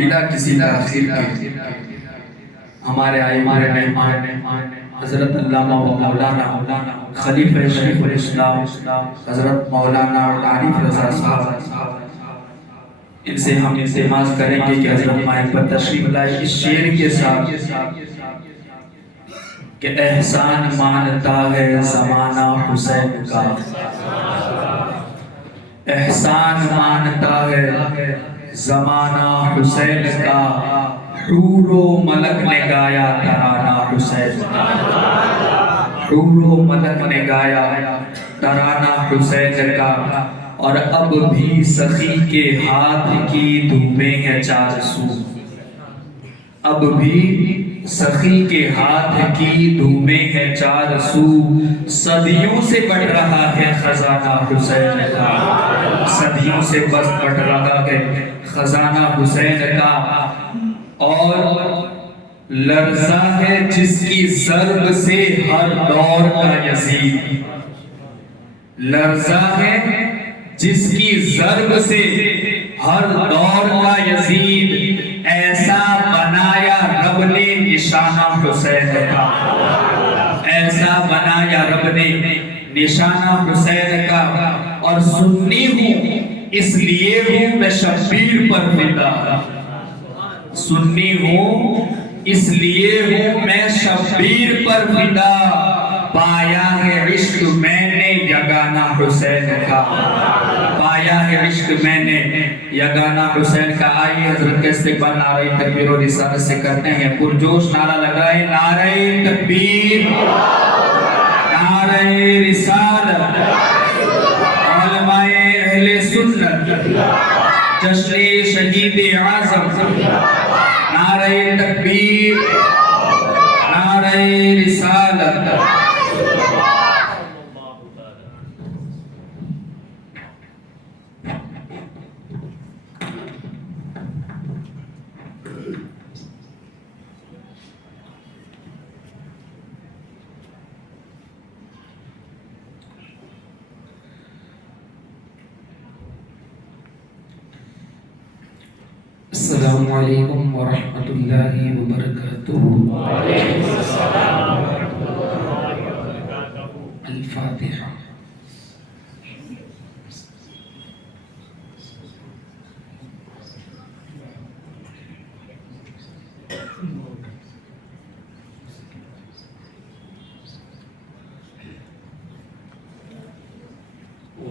بلا کسی تاخیر کے ہمارے مہمان حضرت علامہ و مولانا خلیفہ شیخ الاسلام حضرت مولانا عارف رضا صاحب، ان سے ہم التماس کریں گے کہ حضرت مائک پر تشریف لائے اس شعر کے ساتھ کہ احسان مانتا ہے زمانہ حسین کا، احسان مانتا ہے زمانہ حسین کا، حور و ملک نے گایا ترانہ حسین کا، حور و ملک نے گایا ترانہ حسین کا، اور اب بھی سخی کے ہاتھ کی دھومیں ہیں چار سو، اب بھی سخی کے ہاتھ کی دھومیں ہیں چار سو، صدیوں سے بڑھ رہا ہے خزانہ حسین کا، صدیوں سے بس بڑھ رہا ہے خزانہ حسین کا، اور لرزہ ہے جس کی ضرب سے ہر دور کا یزید، لرزہ ہے جس کی ضرب سے ہر دور کا یزید، ایسا بنایا رب نے نشانہ حسین کا، ایسا بنایا رب نے نشانہ حسین کا، اور سنی ہوں اس لیے ہوں میں شبیر پر فدا، سنی ہوں اس لیے ہوں میں شبیر پر فدا، پایا ہے عشق میں نے یگانہ حسین کا، پایا ہے عشق میں نے یگانہ حسین کا۔ آئیے حضرت کے استقبال نعرہ تکبیر و رسالت سے کرتے ہیں، پرجوش نعرہ لگائے، نعرہ تکبیر، نعرہ رسالت، علماء اہل سنت، جشن شہید اعظم، نعرہ تکبیر، نعرہ رسالت۔ السلام علیکم ورحمۃ اللہ وبرکاتہ۔ وعلیکم السلام ورحمۃ اللہ وبرکاتہ۔ الفاتحہ۔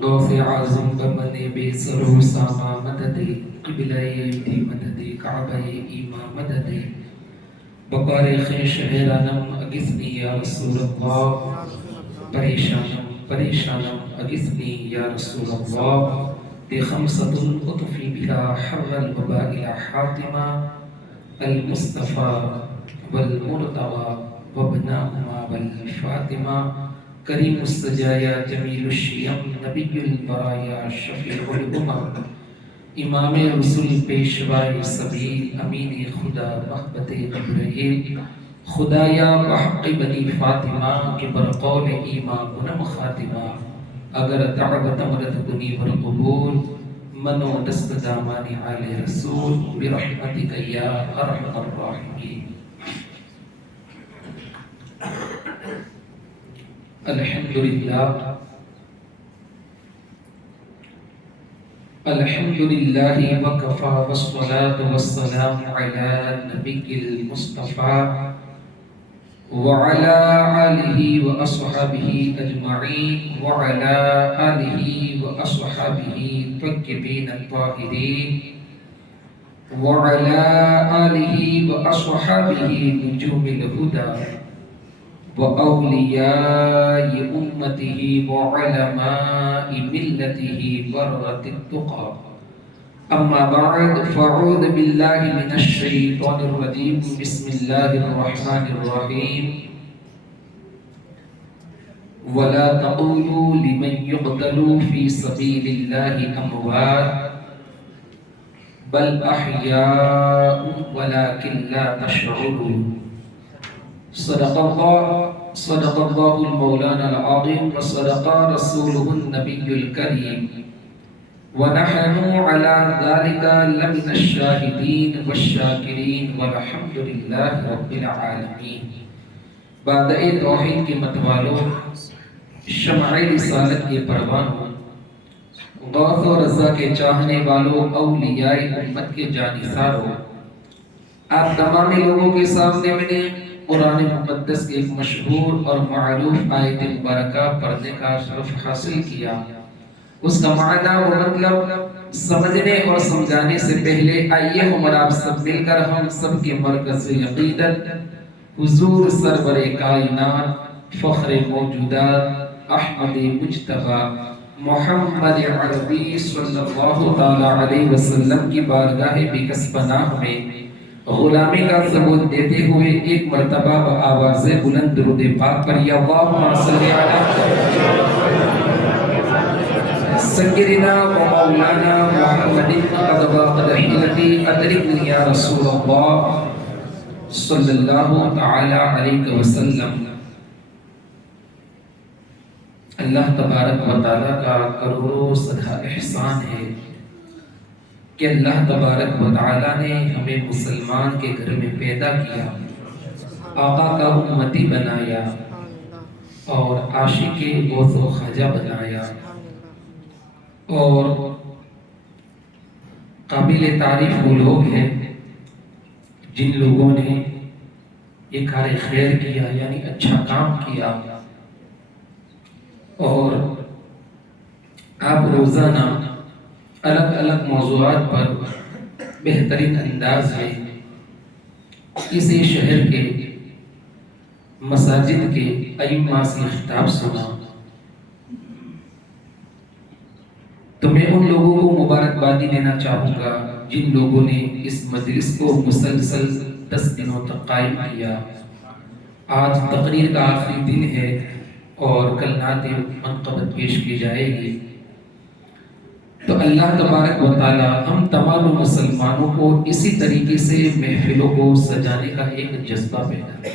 غوث اعظم بمن بے سر و ساما مدد، قبلہ دی مدد، کعبہ ایمان مدد، بقارق شہرانم اگثنی یا رسول اللہ، پریشانم پریشانم اگثنی یا رسول اللہ، دی خمسۃ اطفی بها حر الوباء الى حاتمہ، المصطفى والمرتضى وابناهما والفاطمہ، کریم السجایا جمیل الشیم نبی البرایا شفیع الامم، امام رسول پیشوائے سبیل امین خدا محبت جبرائیل، خدایا بحق بنی فاطمہ کے برقول ایمان بنم خاتمہ، اگر دعوت مرد بنی والقبول منو دست دامان آل رسول، برحمتک یا ارحم الراحمین۔ الحمدللہ الحمدللہ وکفا والصلاة والسلام علی نبی المصطفیٰ وعلی آلہ واصحابہ اجمعین وعلی آلہ واصحابہ طیبین الطاہرین وعلی آلہ واصحابہ نجوم الہدی وأولياء أمته وعلماء ملته برة التقى، أما بعد فأعوذ بالله من الشيطان الرجيم، بسم الله الرحمن الرحيم، ولا تقولوا لمن يقتل في سبيل الله أموات بل أحياء ولكن لا تشعرون۔ صدق الله المولانا العظيم، وصدق رسوله النبي الكريم، ونحن على ذلك لمن الشاهدين والشاكرين والحمد لله رب العالمين. بعد توحید کے متوالوں، شمع رسالت کے پروانوں، غوث و رضا کے چاہنے والوں، اولیاء امت کے جانثاروں، آپ تمام لوگوں کے سامنے میں نے قرآن مقدس کے ایک مشہور اور معروف آیت مبارکہ پڑھنے کا شرف حاصل کیا. اس کا معنی و مطلب سمجھنے اور سمجھانے سے پہلے آئیے ہم اور آپ سب مل کر ہم سب کے مرکز عقیدت حضور سرور کائنات فخر موجودات احمد مجتبی محمد عربی صلی اللہ تعالی علیہ وسلم کی بارگاہ بکس پناہ میں غلامی کا ثبوت دیتے ہوئے ایک مرتبہ بآواز بلند درود پاک پر یا اللہم صلی علی سیدنا و مولانا محمد قد باقت حیلتی ادرکنی یا رسول اللہ صلی اللہ تعالی علیہ وسلم. اللہ تبارک و تعالیٰ کا کروڑوں صدہ احسان ہے کہ اللہ تبارک و تعالیٰ نے ہمیں مسلمان کے گھر میں پیدا کیا، آقا کا امتی بنایا اور عاشق غوث و خواجہ بنایا. اور قابل تعریف وہ لوگ ہیں جن لوگوں نے یہ کار خیر کیا، یعنی اچھا کام کیا. اور آپ روزانہ الگ الگ موضوعات پر بہترین انداز میں کسی شہر کے مساجد کے ائمہ سے خطاب سنا. تو میں ان لوگوں کو مبارکبادی دینا چاہوں گا جن لوگوں نے اس مجلس کو مسلسل 10 دنوں تک قائم کیا. آج تقریر کا آخری دن ہے اور کل نعت منقبت پیش کی جائے گی. تو اللہ تبارک و تعالی ہم تمام مسلمانوں کو اسی طریقے سے محفلوں کو سجانے کا ایک جذبہ پیدا کرے.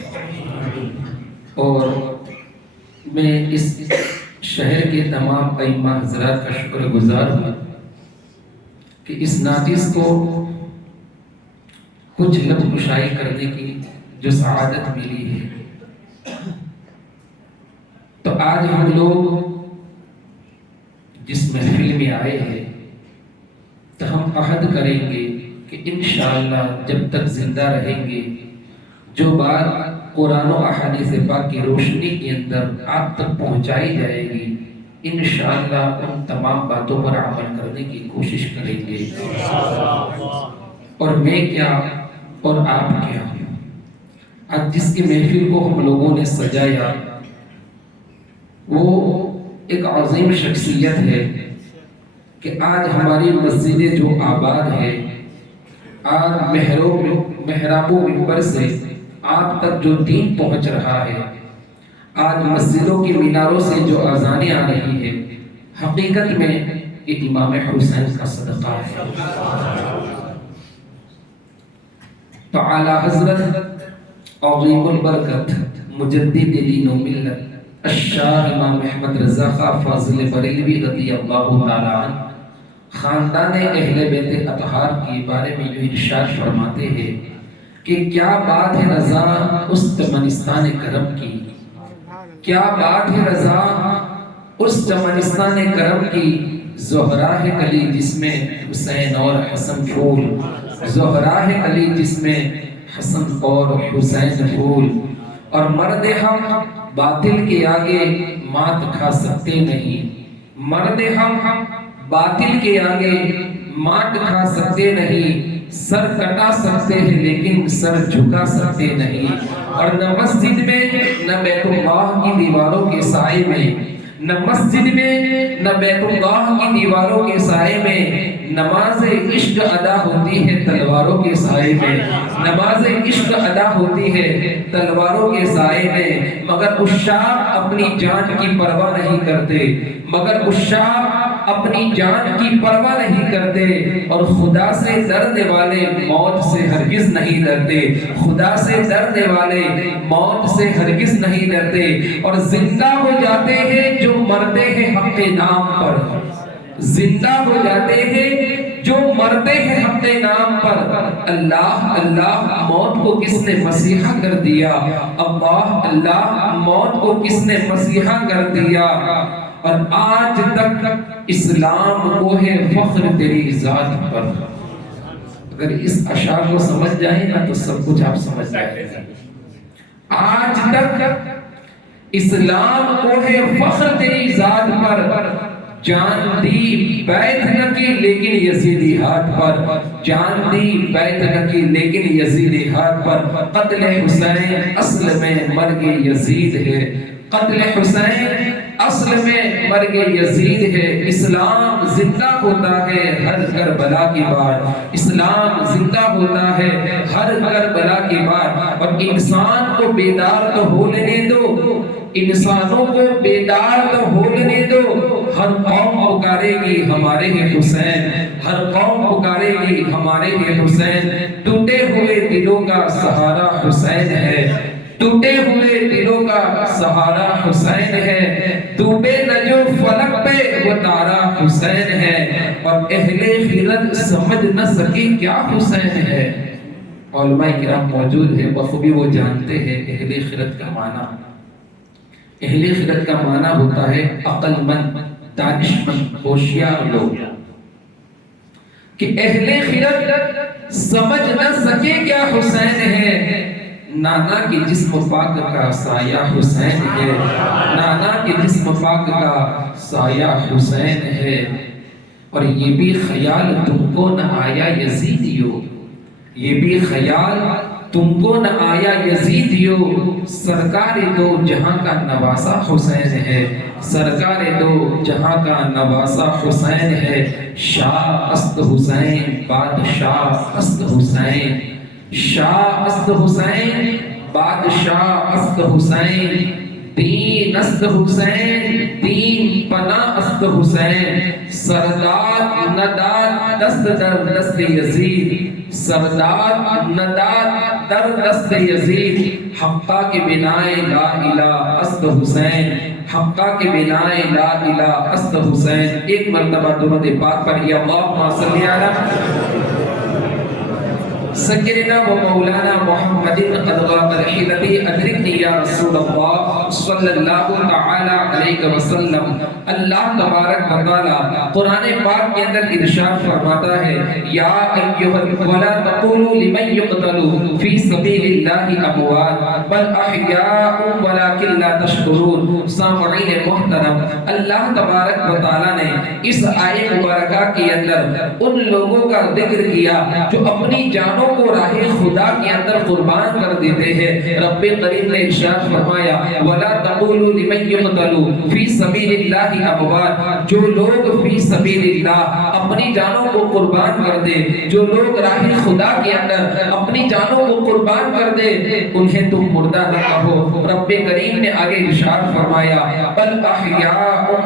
اور میں اس شہر کے تمام ائمہ حضرات کا شکر گزار ہوں کہ اس ناچیز کو کچھ لب کشائی کرنے کی جو سعادت ملی ہے. تو آج ہم لوگ جس محفل میں آئے ہیں تو ہم عہد کریں گے کہ انشاءاللہ جب تک زندہ رہیں گے جو بات قرآن و احادیث پاک کی روشنی کے اندر آپ تک پہنچائی جائے گی، انشاءاللہ ان تمام باتوں پر عمل کرنے کی کوشش کریں گے. اور میں کیا اور آپ کیا، آج جس کی محفل کو ہم لوگوں نے سجایا وہ ایک عظیم شخصیت ہے کہ آج ہماری مسجدیں جو آباد ہے، آج محراب و منبر سے آپ تک جو دین پہنچ رہا ہے، آج مسجدوں کی میناروں سے جو اذانیں آ رہی ہے، حقیقت میں یہ امام حسین کا صدقہ ہے. تو اعلیٰ حضرت عظیم البرکت مجدد دین و ملت الشاہ امام احمد رضا خان فاضل بریلوی رضی اللہ تعالیٰ عنہ خاندان اہل بیت اطہار کے بارے میں جو ارشاد فرماتے ہیں کہ کیا بات ہے رضا اس چمنستان کرم کی، کیا بات ہے رضا اس چمنستان کرم کی. زہرا ہے کلی جس میں حسین اور حسن پھول، زہرا ہے کلی جس میں حسن اور حسین پھول. اور مرد ہم باطل کے آگے مات کھا سکتے نہیں، مرد ہم باطل کے آگے مات کھا سکتے نہیں. سر کٹا سکتے ہیں لیکن سر جھکا سکتے نہیں. اور نہ مسجد میں نہ بیت اللہ کی دیواروں کے سائے میں، نہ مسجد میں نہ بیت اللہ کی دیواروں کے سائے میں نماز عشق ادا ہوتی ہے تلواروں کے سائے میں، نماز عشق ادا ہوتی ہے تلواروں کے سائے میں. مگر عشاق اپنی جان کی پرواہ نہیں کرتے، مگر عشاق اپنی جان کی پرواہ نہیں کرتے. اور خدا سے ڈرنے والے موت سے ہرگز نہیں ڈرتے، خدا سے ڈرنے والے موت سے ہرگز نہیں ڈرتے. اور زندہ ہو جاتے ہیں جو مرتے ہیں حق نام پر، زندہ ہو جاتے ہیں جو مرتے ہیں اپنے نام پر۔ اللہ اللہ موت کو کس نے مسیحا کر دیا، اللہ اللہ موت کو کس نے مسیحا کر دیا، اور آج تک اسلام کو ہے فخر تیری ذات پر۔ اگر اس اشعار کو سمجھ جائیں نا تو سب کچھ آپ سمجھ جائیں گے۔ آج تک اسلام کو ہے فخر تیری ذات پر، جان دی بیعت نہ کی لیکن یزیدی ہاتھ پر، جان دی بیعت نہ کی لیکن یزیدی ہاتھ پر۔ قتل حسین اصل میں مرگ یزید ہے، قتل حسین اصل میں مرگ یزید ہے۔ اسلام زندہ ہوتا ہے ہر کربلا کی بار، اسلام زندہ ہوتا ہے ہر کربلا کی بار۔ اور انسان کو بیدار تو ہو لینے دو، انسانوں کو بیدار تو ہو لینے دو۔ ہر قوم پکارے گی ہمارے ہیں حسین، ہر قوم پکارے گی ہمارے ہیں حسین۔ ٹوٹے ہوئے دلوں کا سہارا حسین ہے، ٹوٹے ہوئے دلوں کا سہارا حسین ہے۔ ڈوبے نہ جو فلک پہ وہ تارا حسین ہے، اور اہل خرد سمجھ نہ سکے کیا حسین ہے۔ علماء کرام موجود ہیں، بخوبی وہ جانتے ہیں اہل خرد کا معنی۔ اہل خرد کا معنی ہوتا ہے عقل مند، دانش مند، ہوشیار لوگ۔ کہ اہل خرد سمجھ نہ سکے کیا حسین ہے، نانا کے جسم پاک کا سایہ حسین ہے، نانا کے جسم پاک کا سایہ حسین ہے۔ اور یہ بھی خیال تم کو نہ آیا یزیدیو، یہ بھی خیال تم کو نہ آیا یزیدیو، سرکار دو جہاں کا نواسا حسین ہے، سرکار دو جہاں کا نواسا حسین ہے۔ شاہ است حسین بادشاہ است حسین، شاہ است حسین بادشاہ است حسین، دین است حسین دین پناہ است حسین، سردار نداد دست در دست یزید، سردار نداد در دست یزید، حقہ کے بنائے لا الہ است حسین، حقہ کے بنائے لا الہ است حسین۔ ایک مرتبہ درود پاک پر یا اللہم صلی علی سیدنا و مولانا محمد قد غاب رحیلتی ادرکنی یا رسول اللہ صلی اللہ تعالی علیہ وسلم۔ اللہ تبارک و تعالی قرآن پاک کے اندر ارشاد فرماتا ہے یا ایھا ولا تقولوا لمن یقتل فی سبیل اللہ اموات بل احیاء ولکن لا تشکرون۔ سامعین محترم، اللہ تبارک و تعالی نے اس آیت مبارکہ کے اندر ان لوگوں کا ذکر کیا جو اپنی جانوں کو راہ خدا کے اندر قربان کر دیتے ہیں۔ رب کریم نے ارشاد فرمایا وَلَا تَقُولُوا لِمَن يُقْتَلُ فِي سَبِيلِ اللَّهِ أَمْوَاتٌ، جو لوگ فی سبیل اللہ اپنی جانوں کو قربان کر دے، جو لوگ راہ خدا کے اندر اپنی جانوں کو قربان کر دے، انہیں تم مردہ نہ کہو۔ رب کریم نے آگے ارشاد فرمایا بل احیاء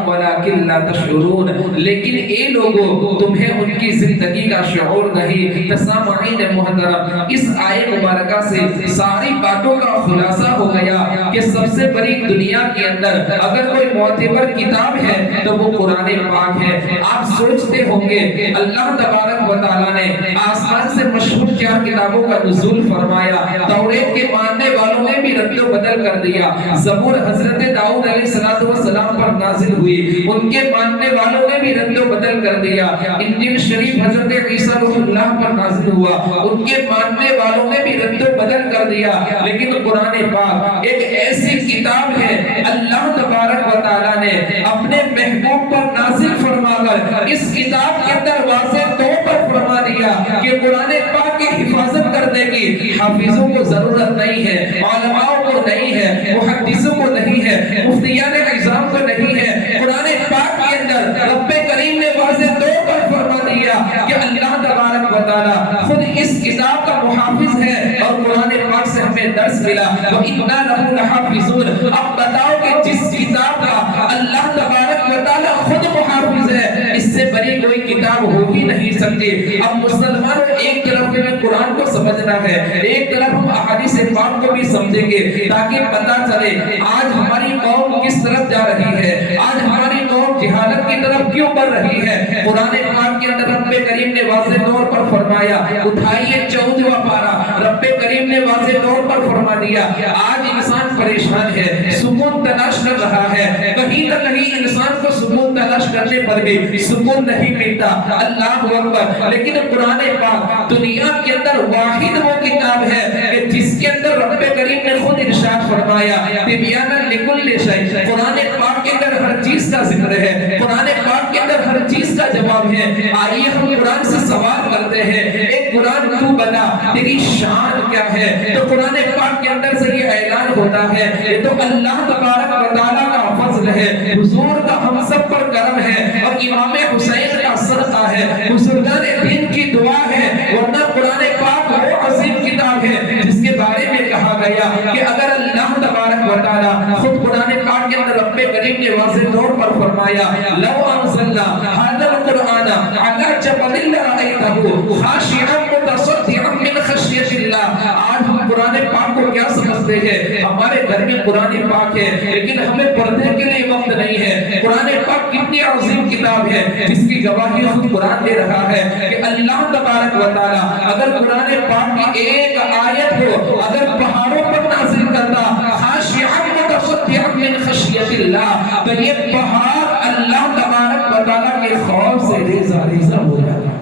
ولکن لا تشعرون، لیکن اے لوگوں تمہیں ان کی زندگی کا شعور نہیں۔ تسامعین محترم، اس آیت مبارکہ سے ساری باتوں کا خلاصہ ہو گیا کہ سب سے بڑی دنیا کے اندر اگر کوئی معتبر کتاب ہے تو وہ قرآن پاک ہے۔ آپ سوچتے ہوں گے اللہ تبارک و تعالیٰ نے آسمان سے مشہور 4 کتابوں کا نزول فرمایا، توریت کے ماننے والوں نے بھی رد و بدل کر دیا، زبور حضرت داؤد علیہ السلام پر نازل ہوئی، ان کے ماننے والوں نے بھی رد و بدل کر دیا، انجیل شریف حضرت عیسیٰ روح اللہ پر نازل ہوا، ان کے ماننے والوں نے بھی رد و بدل کر دیا، لیکن قرآن پاک ایک ایسی کتاب ہے اللہ تبارک و تعالیٰ نے اپنے محبوب پر نازل فرما کر اس کتاب کے اندر واضح طور پر فرما دیا کہ قرآن پاک کی حفاظت کرنے کی حافظوں کو ضرورت نہیں ہے، علماء کو نہیں ہے، محدثوں کو نہیں ہے، مفتیان اعظام کو نہیں ہے۔ قرآن پاک کے اندر رب کریم نے واضح طور پر فرما دیا کہ اللہ تبارک و تعالیٰ خود اس کتاب کا محافظ ہے، اور قرآن پاک سے ہمیں درس ملا وَإِنَّا لَهُ لَحَافِظُونَ۔ اب بتاؤ کہ جس کتاب کا اللہ تبارک و تعالیٰ خود محافظ ہے، اس سے بڑی کوئی کتاب ہو ہی نہیں سکتی۔ اب مسلمان ایک طرف میں قرآن کو سمجھنا ہے، ایک طرف ہم احادیث پاک کو بھی سمجھیں گے تاکہ پتہ چلے آج ہماری قوم کس طرف جا رہی ہے، آج ہماری قوم جہالت کی طرف کیوں بڑھ رہی ہے؟ قرآن پاک کے اندر رب کریم نے واضح طور پر فرمایا، اٹھائیے 14واں پارہ، رب کریم نے واضح طور پر فرما دیا آج انسان پریشان ہے، سکون تلاش کر رہا ہے، کہیں نہ کہیں انسان کو سکون تلاش کرنے پر بھی سکون نہیں ملتا، اللہ اکبر۔ لیکن قرآن پاک دنیا کے اندر واحد وہ کتاب ہے کہ جس کے اندر رب کریم نے خود ارشاد فرمایا تبیانا لکل شیء، قرآن پاک کے اندر ہر چیز کا ذکر ہے، قرآن پاک کے اندر ہر چیز کا جواب ہے۔ آئیے ہم قرآن سے سوال کرتے ہیں، ایک قرآن تو بتا تیری شان کیا ہے؟ تو قرآن پاک کے اندر سے یہ اعلان ہوتا ہے یہ تو اللہ تبارک و تعالیٰ کا فضل ہے، حضور کا ہم سب پر کرم ہے، اور امام حسین کا صدقہ ہے، بزرگان دین کی دعا ہے، ورنہ قرآن پاک وہ عظیم کتاب ہے جس کے بارے میں کہا گیا کہ اگر اللہ تبارک و تعالیٰ خود قرآن پاک کے اندر رب کریم نے واضح طور پر فرمایا لو انزلنا هذا القرآن على جبل لرأيته خاشعا متصدعا من خشية الله۔ آج ہم قرآن پاک کو کیا سمجھتے ہیں؟ ہمارے گھر میں قرآن پاک ہے لیکن ہمیں پڑھنے کے لیے وقت نہیں ہے۔ قرآن پاک کتنی عظیم کتاب ہے جس کی گواہی خود قرآن دے رہا ہے کہ اللہ تبارک و تعالیٰ اگر قرآن پاک کی ایک آیت کو اگر پہاڑوں پر نازل کرتا خاشعا متصدعا من خشیت اللہ، تو یہ پہاڑ اللہ تبارک و تعالیٰ کے خوف سے ریزہ ریزہ ہو جاتا۔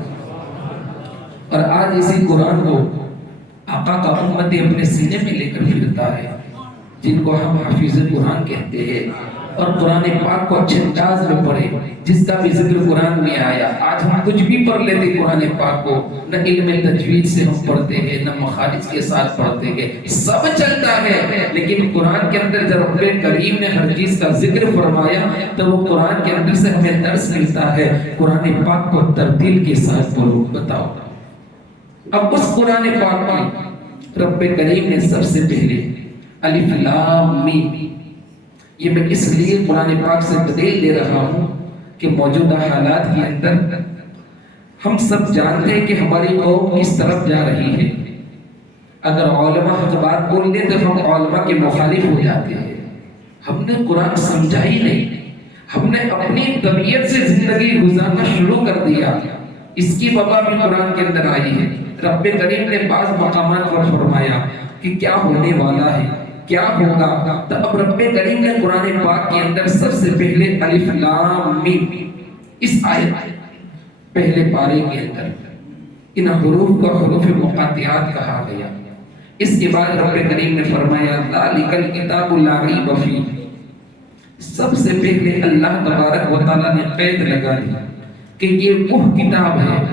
اور آج اسی قرآن کو آقا کا امتی اپنے سینے میں لے کر پھرتا ہے، جن کو ہم حافظ قرآن کہتے ہیں، اور قرآن پاک کو اچھے انداز میں پڑھے، جس کا بھی ذکر قرآن میں آیا۔ آج ہم کچھ بھی پڑھ لیتے قرآن پاک کو، نہ علم تجوید سے ہم پڑھتے ہیں، نہ مخارج کے ساتھ پڑھتے ہیں، سب چلتا ہے، لیکن قرآن کے اندر جب رب کریم نے ہر چیز کا ذکر فرمایا تو وہ قرآن کے اندر سے ہمیں درس ملتا ہے۔ قرآن پاک کو ترتیل کے ساتھ پڑھو۔ بتاؤ اب اس قرآن پاک میں رب کریم نے سب سے پہلے الف لام میم، یہ میں اس لیے قرآن پاک سے دلیل دے رہا ہوں کہ موجودہ حالات کے اندر ہم سب جانتے ہیں کہ ہماری قوم کس طرف جا رہی ہے۔ اگر علماء حق بات بول دیں تو ہم علماء کے مخالف ہو جاتے ہیں۔ ہم نے قرآن سمجھا ہی نہیں، ہم نے اپنی طبیعت سے زندگی گزارنا شروع کر دیا۔ اس کی وبا بھی قرآن کے اندر آئی ہے۔ رب کریم نے بعض مقامات پر فرمایا کہ کیا ہونے والا ہے، کیا ہوگا، تو اب رب کریم نے قرآن پاک کے اندر سب سے پہلے الف لام میم اس آیت پہلے پارے کے اندر ان حروف کو حروف مقطعات کہا گیا۔ اس کے بعد رب کریم نے فرمایا ذالک الکتاب لا ریب فیہ، سب سے پہلے اللہ تبارک و تعالیٰ نے قید لگا دی کہ یہ وہ کتاب ہے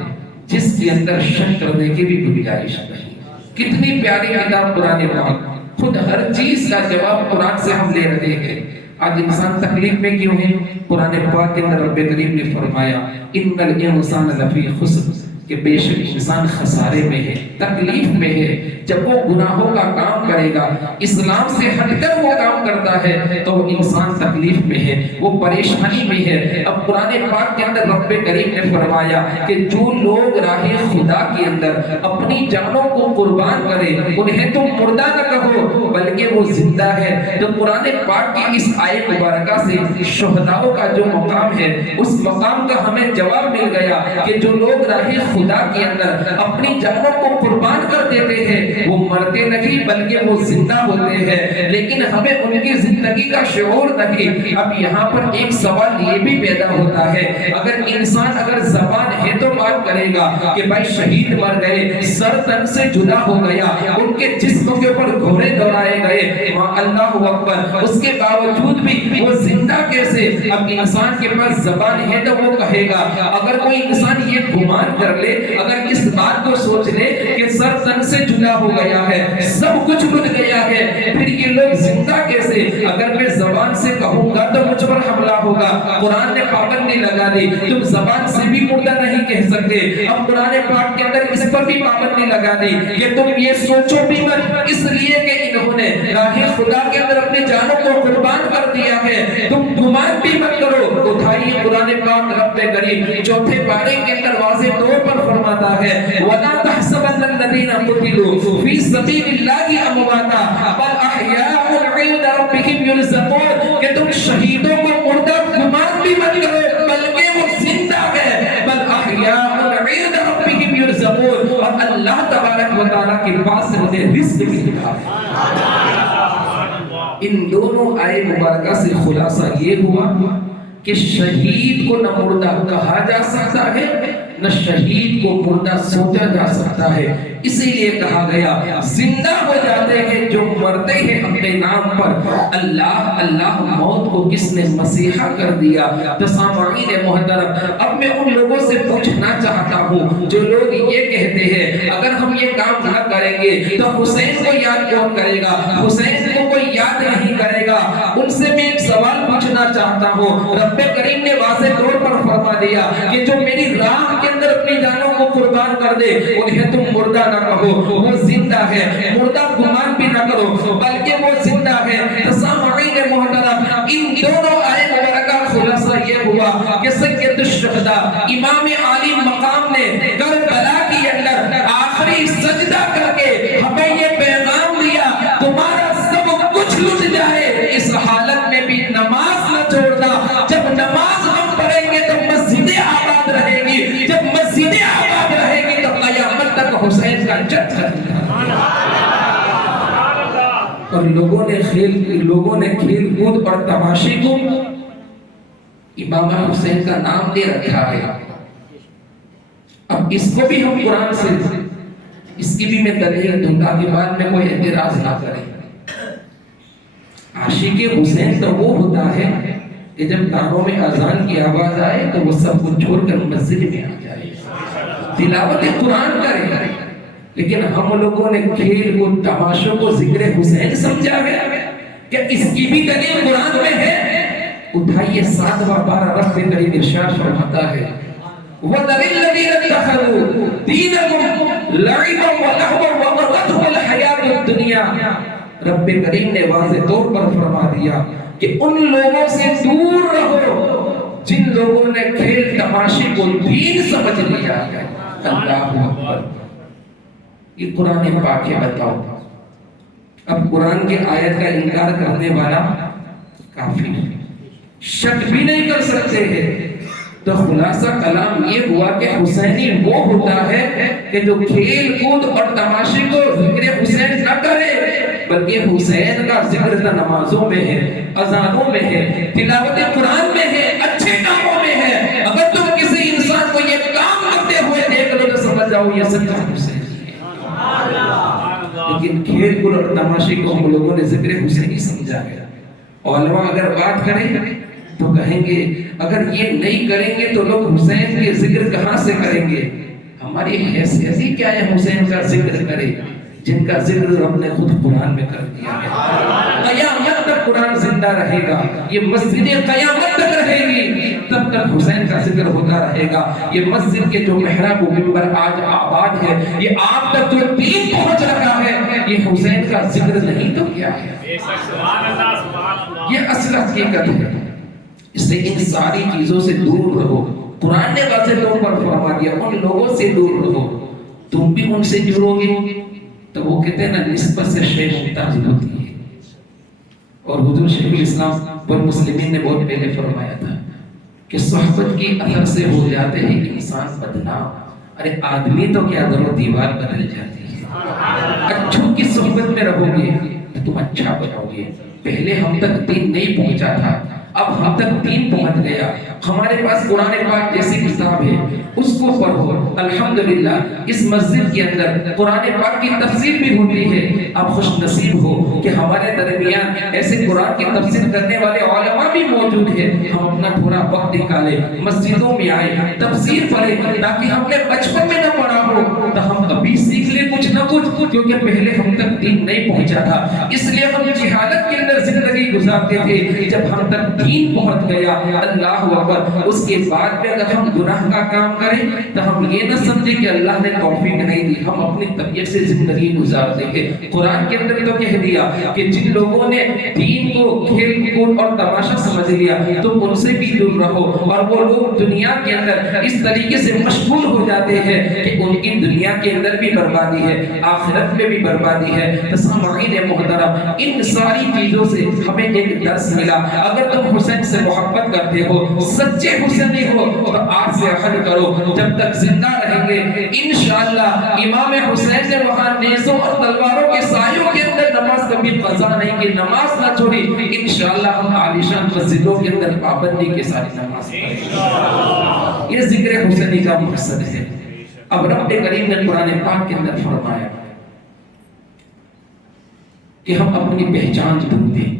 جس کے اندر شک کرنے کی بھی گنجائش نہیں۔ کتنی پیاری کتاب قرآن پاک، خود ہر چیز کا جواب قرآن سے ہم لے رہے ہیں۔ آج انسان تکلیف میں کیوں ہے؟ قرآن پاک کے اندر رب کریم نے فرمایا ان الانسان لفی خسر، کہ بے شک انسان خسارے میں ہے، تکلیف میں ہے۔ جب وہ گناہوں کا کام کرے گا، اسلام سے ہٹ کر وہ کام کرتا ہے تو وہ انسان تکلیف میں ہے، وہ پریشانی میں ہے۔ اب قرآن پاک کے اندر رب کریم نے فرمایا کہ جو لوگ راہ خدا کے اندر اپنی جانوں کو قربان کرے انہیں تم مردہ نہ کہو بلکہ وہ زندہ ہے۔ تو قرآن پاک کی اس آیت مبارکہ سے شہداؤں کا جو مقام ہے اس مقام کا ہمیں جواب مل گیا کہ جو لوگ راہ خدا کے اندر اپنی جانوں کو قربان کر دیتے ہیں وہ مرتے نہیں بلکہ وہ زندہ ہوتے ہیں، لیکن ہمیں ان کی زندگی کا شعور نہیں۔ اب یہاں پر ایک سوال یہ بھی پیدا ہوتا ہے، اگر انسان اگر زبان ہے تو بات کرے گا کہ بھائی شہید مر گئے، سر تن سے جدا ہو گیا، ان کے جسم کے اوپر گھوڑے دوڑائے گئے، اللہ اکبر، اس کے باوجود بھی وہ زندہ کیسے؟ اب انسان کے پاس زبان ہے تو وہ کہے گا۔ اگر کوئی انسان یہ گمان کر لے، اگر اس بات کو سوچ لے کہ سر تن سے جدا ہو گیا ہے، سب کچھ مٹ گیا ہے، پھر یہ لوگ زندہ کیسے؟ اگر میں زبان سے کہوں گا تو مجھ پر حملہ ہوگا۔ قرآن نے پابندی لگا دی، تم زبان سے بھی مردہ نہیں کہہ سکتے۔ اب قرآن پاک کے اندر اس پر بھی پابندی لگا دی کہ تم یہ سوچو بھی مت، اس لیے کہ انہوں نے راہ خدا کے اندر اپنے جانوں کو قربان کر دیا ہے، تم گمان بھی مت کرو۔ اٹھائیے قرآن پاک رب کریم چوتھے پارے کے اندر واضح طور پر فرماتا ہے وَلَا تَحْسَبَنَّ الَّذِينَ قُتِلُوا فِي سَبِيلِ اللَّهِ أَمْوَاتًا بَلْ أَحْيَاءٌ عِندَ رَبِّهِمْ يُرْزَقُونَ، کہ تم شہیدوں کو مردہ گمان بھی مت کرو تبارک و تعالیٰ کے پاس سے انہیں رزق بھی ملا ہے۔ ان دونوں آئے مبارکہ سے خلاصہ یہ ہوا کہ شہید کو نہ مردہ کہا جا سکتا ہے نہ شہید کو مردہ سوچا جا سکتا ہے، اسی لیے کہا گیا زندہ ہو جاتے ہیں جو مرتے ہیں اپنے نام پر۔ اللہ اللہ موت کو کس نے مسیحا کر دیا؟ تو سامعین محترم، اب میں ان لوگوں سے پوچھنا چاہتا ہوں جو لوگ یہ کہتے ہیں اگر ہم یہ کام نہ کریں گے تو حسین کو یاد کون کرے گا، حسین کو کوئی یاد نہیں کرے گا، ان سے میں ایک سوال پوچھنا چاہتا ہوں۔ رب کریم نے واضح طور پر فرما دیا کہ جو میری راہ کے اندر اپنی جانوں کو قربان کر دے انہیں تم مردہ نہ کہو، وہ زندہ ہے، مردہ گمان بھی نہ کرو بلکہ وہ زندہ ہے۔ سامعین محترم، ان دونوں آئے مبارکہ خلاصہ یہ ہوا کہ سید الشہداء امام عالی مقام نے کربلا کے اندر آخری سجدہ کر کے ہمیں یہ پیغام دیا تمہارا سب کچھ لٹ جائے اس حالت میں بھی نماز نہ چھوڑنا۔ جب نماز ہم پڑھیں گے تو مسجدیں آباد رہے گی، جب مسجدیں آباد رہے گی تو قیامت تک حسین کا جت ہے۔ اور لوگوں نے کھیل کود اور تماشے کو امام حسین کا نام دے رکھا ہے۔ اب اس کو بھی ہم قرآن سے اس کی بھی میں دلیل دوں گا کہ بعد میں کوئی اعتراض نہ کرے۔ عاشق حسین تو وہ ہوتا ہے کہ جب کانوں میں اذان کی آواز آئے تو وہ سب کچھ چھوڑ کر مسجد میں آ جائے، تلاوت قرآن کرے۔ لیکن ہم لوگوں نے کھیل کو تماشوں کو ذکر حسین سمجھا ہے کہ اس کی بھی دلیل قرآن میں ہے۔ اٹھائیے 7واں پارہ رب کریم ارشاد فرماتا ہے وَذَرِ الَّذِينَ اتَّخَذُوا دِينَهُمْ لَعِبًا وَلَهْوًا وَغَرَّتْهُمُ الْحَيَاةُ الدُّنْيَا۔ رب کریم نے واضح طور پر فرما دیا کہ ان لوگوں سے دور رہو جن لوگوں نے کھیل تماشے کو دین سمجھ لیا ہے۔ اللہ اکبر، یہ قرآن پاک ہے۔ بتاؤ اب قرآن کی آیت کا انکار کرنے والا کافر ہے، شک بھی نہیں کر سکتے ہیں۔ تو خلاصہ کلام یہ ہوا کہ حسینی وہ ہوتا ہے کہ جو کھیل کود اور تماشے کو ذکر حسین نہ کرے بلکہ حسین کا ذکر نمازوں میں ہے، اذانوں میں ہے، تلاوت قرآن میں ہے، اچھے کاموں میں ہے۔ اگر تم کسی انسان کو یہ کام کرتے ہوئے دیکھ لو تو سمجھ جاؤ یہ سچا حسین ہے۔ لیکن کھیل کود اور تماشے کو ہم لوگوں نے ذکر حسینی سمجھا گیا۔ علماء اگر بات کریں تو کہیں گے اگر یہ نہیں کریں گے تو لوگ حسین کے ذکر کہاں سے کریں گے؟ ہماری حیثیت ہی کیا ہے حسین کا ذکر کرے جن کا ذکر رب نے خود قرآن میں کر دیا ہے۔ قیامت تک قرآن زندہ رہے گا، یہ مسجد قیامت تک رہے گی، تب تک حسین کا ذکر ہوتا رہے گا۔ یہ مسجد کے جو محراب و منبر آج آباد ہے، یہ آپ تک جو دین پہنچ رہا ہے، یہ حسین کا ذکر نہیں تو کیا ہے؟ یہ اصل حقیقت ہے۔ اس لیے ان ساری چیزوں سے دور رہو۔ قرآن نے واضح طور پر فرما دیا ان لوگوں سے دور رہو۔ تم بھی ان سے جڑو گے تو وہ کہتے ہیں نا نسبت سے شے ممتاز ہوتی ہے۔ اور حضور شیخ الاسلام والمسلمین نے بہت پہلے فرمایا تھا کہ صحبت کی اثر سے ہو جاتے ہیں انسان بدنام۔ ارے آدمی تو کیا در و دیوار بدل جاتی ہے۔ اچھوں کی صحبت میں رہو گے تو تم اچھا بنو گے۔ پہلے ہم تک دین نہیں پہنچا تھا، اب ہم تک دین پہنچ گیا۔ ہمارے پاس قرآن پاک جیسی کتاب ہے، اس کو پڑھو۔ الحمدللہ اس مسجد کے اندر قرآن پاک کی تفسیر بھی ہوتی ہے۔ آپ خوش نصیب ہو کہ ہمارے درمیان ایسے قرآن کی تفسیر کرنے والے علماء بھی موجود ہیں۔ ہم اپنا تھوڑا وقت نکالیں، مسجدوں میں آئیں، تفسیر پڑھیں، تاکہ ہم نے بچپن میں نہ پڑھا ہو تو ہم ابھی سیکھ لیں کچھ نہ کچھ، کیونکہ پہلے ہم تک دین نہیں پہنچا تھا۔ اس لیے ہم جہالت کے اندر زندگی گزارتے تھے۔ جب ہم تک دین پہنچ گیا، اللہ اکبر، اس کے بعد میں اگر ہم گناہ کا کام کریں تو ہم یہ نہ سمجھیں کہ اللہ نے توفیق نہیں دی، ہم اپنی طبیعت سے زندگی گزارتے ہیں۔ قرآن کے اندر تو کہہ دیا کہ جن لوگوں نے دین کو کھیل کود اور تماشا سمجھ لیا تم ان سے بھی دور رہو۔ اور وہ لوگ دنیا کے اندر اس طریقے سے مشغول ہو جاتے ہیں کہ ان کی دنیا کے اندر بھی بربادی ہے۔ آخرت میں بھی بربادی ہے۔ تو سامعین محترم، ان ساری چیزوں سے ہمیں ایک درس ملا۔ اگر تم حسین سے محبت کرتے ہو، سچے حسینی ہو، تو آج سے عہد کرو جب تک زندہ رہیں گے انشاءاللہ امام حسین نے وہاں نیزوں اور تلواروں کے سایوں کے اندر نماز کبھی قضا نہیں کی، نماز نہ چھوڑی۔ انشاءاللہ ہم عالیشان مسجدوں کے اندر پابندی کے ساتھ نماز پڑھیں۔ یہ ذکر حسینی کا مقصد ہے۔ اب رب کریم نے قرآن پاک کے اندر فرمایا کہ ہم اپنی پہچان ڈھونڈیں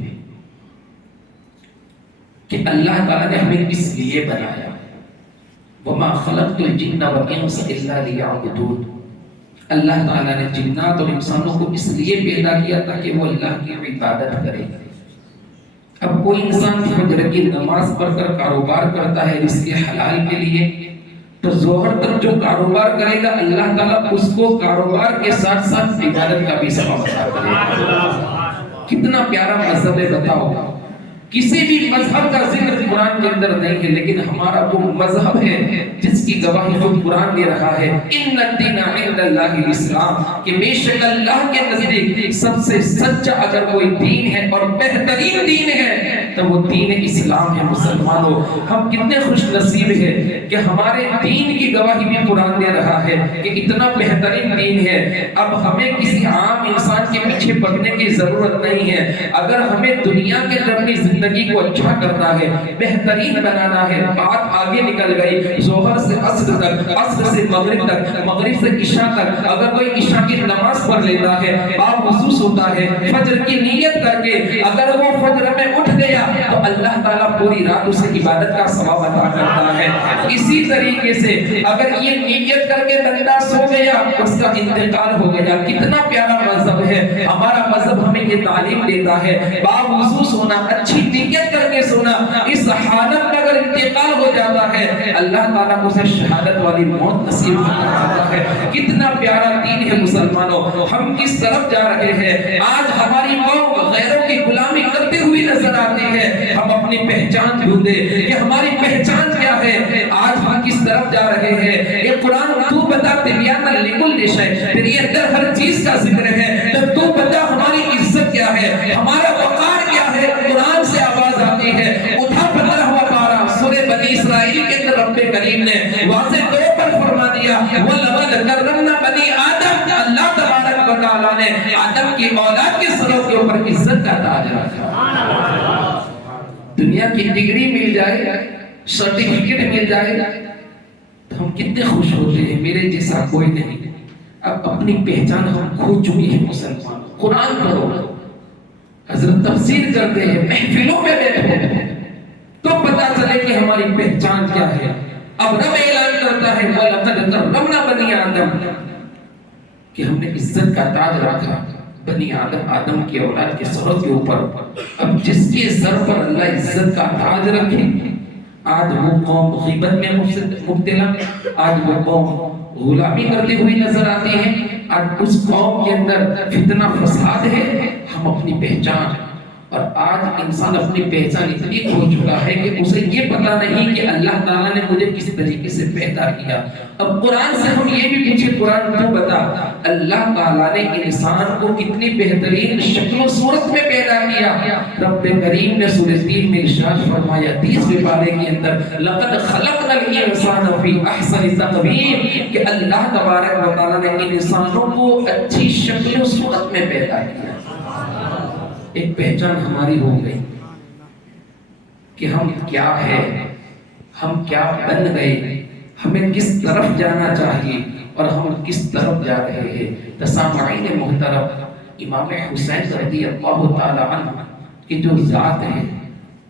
کہ اللہ تعالیٰ نے ہمیں اس لیے بنایا، وَمَا خَلَقْتُ الْجِنَّ وَالْإِنسَ إِلَّا لِيَعْبُدُونِ۔ اللہ تعالیٰ نے جنات اور انسانوں کو اس لیے پیدا کیا تاکہ وہ اللہ کی عبادت کرے۔ اب کوئی انسان فجر کی نماز پڑھ کر کاروبار کرتا ہے رزق حلال کے لیے، تو ظہر تک جو کاروبار کرے گا اللہ تعالیٰ اس کو کاروبار کے ساتھ ساتھ عبادت کا بھی ثواب عطا کرے گا۔ کتنا پیارا مذہب ہے بتاؤ۔ کسی بھی مذہب کا ذکر قرآن کے اندر نہیں ہے، لیکن ہمارا وہ مذہب ہے جس کی گواہی خود قرآن دے رہا ہے، ان الدین عند اللہ الاسلام، کہ بے شک اللہ کے نزدیک سب سے سچا اگر کوئی دین ہے اور بہترین دین ہے تو وہ دین اسلام ہے۔ مسلمانوں، ہم کتنے خوش نصیب ہیں کہ ہمارے دین کی گواہی بھی قرآن دے رہا ہے کہ اتنا بہترین دین ہے۔ اب ہمیں کسی عام انسان کے پیچھے پڑنے کی ضرورت نہیں ہے۔ اگر ہمیں دنیا کے اندر اپنی زندگی کو اچھا کرنا ہے، بہترین بنانا ہے، بات آگے نکل گئی ظہر سے عصر تک، عصر سے مغرب تک، مغرب سے عشاء تک اگر کوئی عشاء کی نماز پڑھ لیتا ہے، باوضو ہوتا ہے، فجر کی نیت کر کے اگر وہ فجر میں اٹھ گیا تو اللہ تعالیٰ پوری رات اسے عبادت کا ثواب عطا کرتا ہے۔ اسی طریقے سے اگر یہ نیت کر کے بندہ سو گیا اس کا انتقال ہو گیا۔ کتنا پیارا مذہب ہے ہمارا۔ مذہب ہمیں یہ تعلیم دیتا ہے باوضو سونا، اچھی نیت کر کے سونا۔ اس حالت میں اگر انتقال ہو جاتا ہے اللہ تعالیٰ اسے شہادت والی موت نصیب کرتا ہے۔ کتنا پیارا دین ہے مسلمانوں۔ ہم کس طرف جا رہے ہیں؟ آج ہماری قوم غیروں کی غلامی کرتے ہوئے نظر آتی ہے۔ ہم اپنی پہچان ڈھونڈیں کہ ہماری پہچان کیا ہے۔ آج ہم کس طرف جا رہے ہیں؟ یہ قرآن تو بتا تبیان لکل شیء، تیرے اندر ہر چیز کا ذکر ہے، تو بتا ہماری عزت کیا ہے، ہمارا وقار کیا ہے۔ قرآن سے آواز آتی ہے، اٹھا 15واں پارہ سورہ بنی اسرائیل کے اندر رب کریم نے واضح طور پر فرما دیا، وَلَقَدْ كَرَّمْنَا بَنِي آدَمَ۔ اللہ تبارک و تعالیٰ نے آدم کی اولاد کے سروں کے اوپر عزت کا تاج رکھا۔ دنیا کی ڈگری مل جائے، سرٹیفکیٹ مل جائے تو ہم کتنے خوش ہوتے ہیں، میرے جیسا کوئی نہیں۔ اب اپنی پہچان ہم کھو چکی ہے مسلمان۔ قرآن پڑھو، حضرت تفسیر کرتے ہیں، محفلوں میں بیٹھو تو پتا چلے کہ ہماری پہچان کیا ہے۔ اب رب اعلان کرتا ہے وَلَقَدْ كَرَّمْنَا بَنِي آدَمَ، کہ ہم نے عزت کا تاج رکھا بنی آدم، آدم کی اولاد کے سروں کے اوپر۔ اب جس کے سر پر اللہ عزت کا تاج رکھے، آج وہ قوم غیبت میں مبتلا، آج وہ قوم غلامی کرتے ہوئی نظر آتی ہے، آج اس قوم کے اندر فتنہ فساد ہے۔ ہم اپنی پہچان، اور آج انسان اپنی پہچان اتنی کھو چکا ہے کہ اسے یہ پتا نہیں کہ اللہ تعالیٰ نے مجھے کس طریقے سے پیدا کیا۔ اب قرآن سے ہم یہ بھی پوچھے، قرآن تو بتا اللہ تعالیٰ نے انسان کو کتنی بہترین شکل و صورت میں پیدا کیا۔ رب کریم نے سورہ 3 میں ارشاد فرمایا 30ویں پارے کے اندر، لَقَدْ خَلَقْنَا الْإِنسَانَ فِي أَحْسَنِ تَقْوِيمٍ، کہ اللہ تبارک و تعالیٰ نے انسانوں کو اچھی شکل و صورت میں پیدا کیا۔ ایک پہچان ہماری ہو گئی کہ ہم کیا ہے، ہم کیا بن گئے، ہمیں کس طرف جانا چاہیے اور ہم کس طرف جا رہے ہیں۔ سامعین محترم، امام حسین رضی اللہ تعالی عنہ کی جو ذات ہے،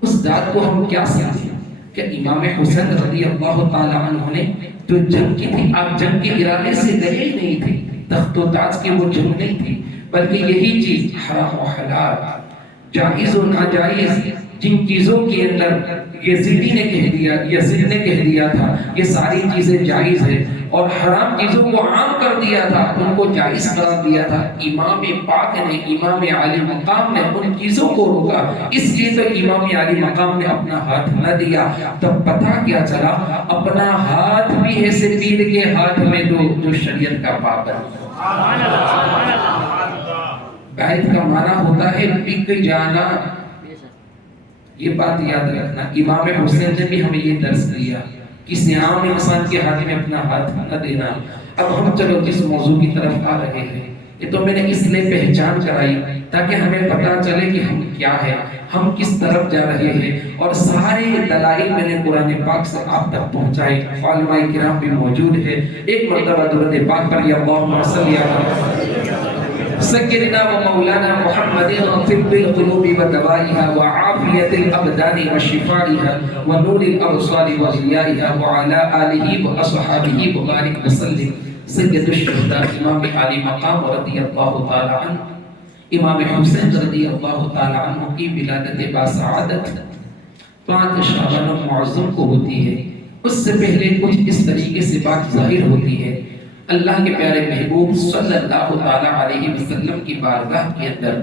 اس ذات کو ہم کیا سمجھیں کہ امام حسین رضی اللہ تعالی عنہ نے جو جنگ کی تھی، آپ جنگ کے ارادے سے گئے ہی نہیں تھے، تخت و تاج کی وہ جنگ نہیں تھی، بلکہ یہی چیز حرام و حلال، جائز و ناجائز، جن چیزوں کے اندر یزیدی نے کہہ دیا، یزید نے کہہ دیا تھا یہ ساری چیزیں جائز ہیں، اور حرام چیزوں کو عام کر دیا تھا، ان کو جائز قرار دیا تھا۔ امام پاک نے، امام عالی مقام نے ان چیزوں کو روکا، اس لیے تو امام عالی مقام نے اپنا ہاتھ نہ دیا۔ تب پتہ کیا چلا، اپنا ہاتھ بھی ایسے پیر کے ہاتھ میں جو شریعت کا پابند، بیت کا معنی ہوتا ہے بک جانا. یہ بات یاد رکھنا. امام حسین نے بھی ہمیں یہ درس دیا، کسی عام انسان کے ہاتھ میں اپنا ہاتھ نہ دینا. اب ہم چلو جس موضوع کی طرف آ رہے ہیں، یہ تو میں نے اس لیے پہچان کرائی تاکہ ہمیں پتا چلے کہ ہم کیا ہے، ہم کس طرف جا رہے ہیں، اور سارے دلائل میں نے قرآن پاک سے آپ تک پہنچائے. علماء کرام بھی موجود ہے. ایک مرتبہ درود پاک پر یا اللہم صلی علی سیدنا و مولانا محمد طب القلوب و دوائها و عافیت الابدان و شفائها و نور الابصار و ضیائها و علی آلہ و اصحابہ و بارک وسلم. سید الشہداء امام علی مقام رضی اللہ تعالی عنہ، امام حسین رضی اللہ تعالی عنہ کی ولادت باسعادت 5 شعبان معظم کو ہوتی ہے. اس سے پہلے کچھ اس طریقے سے بات ظاہر ہوتی ہے. اللہ کے پیارے محبوب صلی اللہ تعالی علیہ وسلم کی بارگاہ کے اندر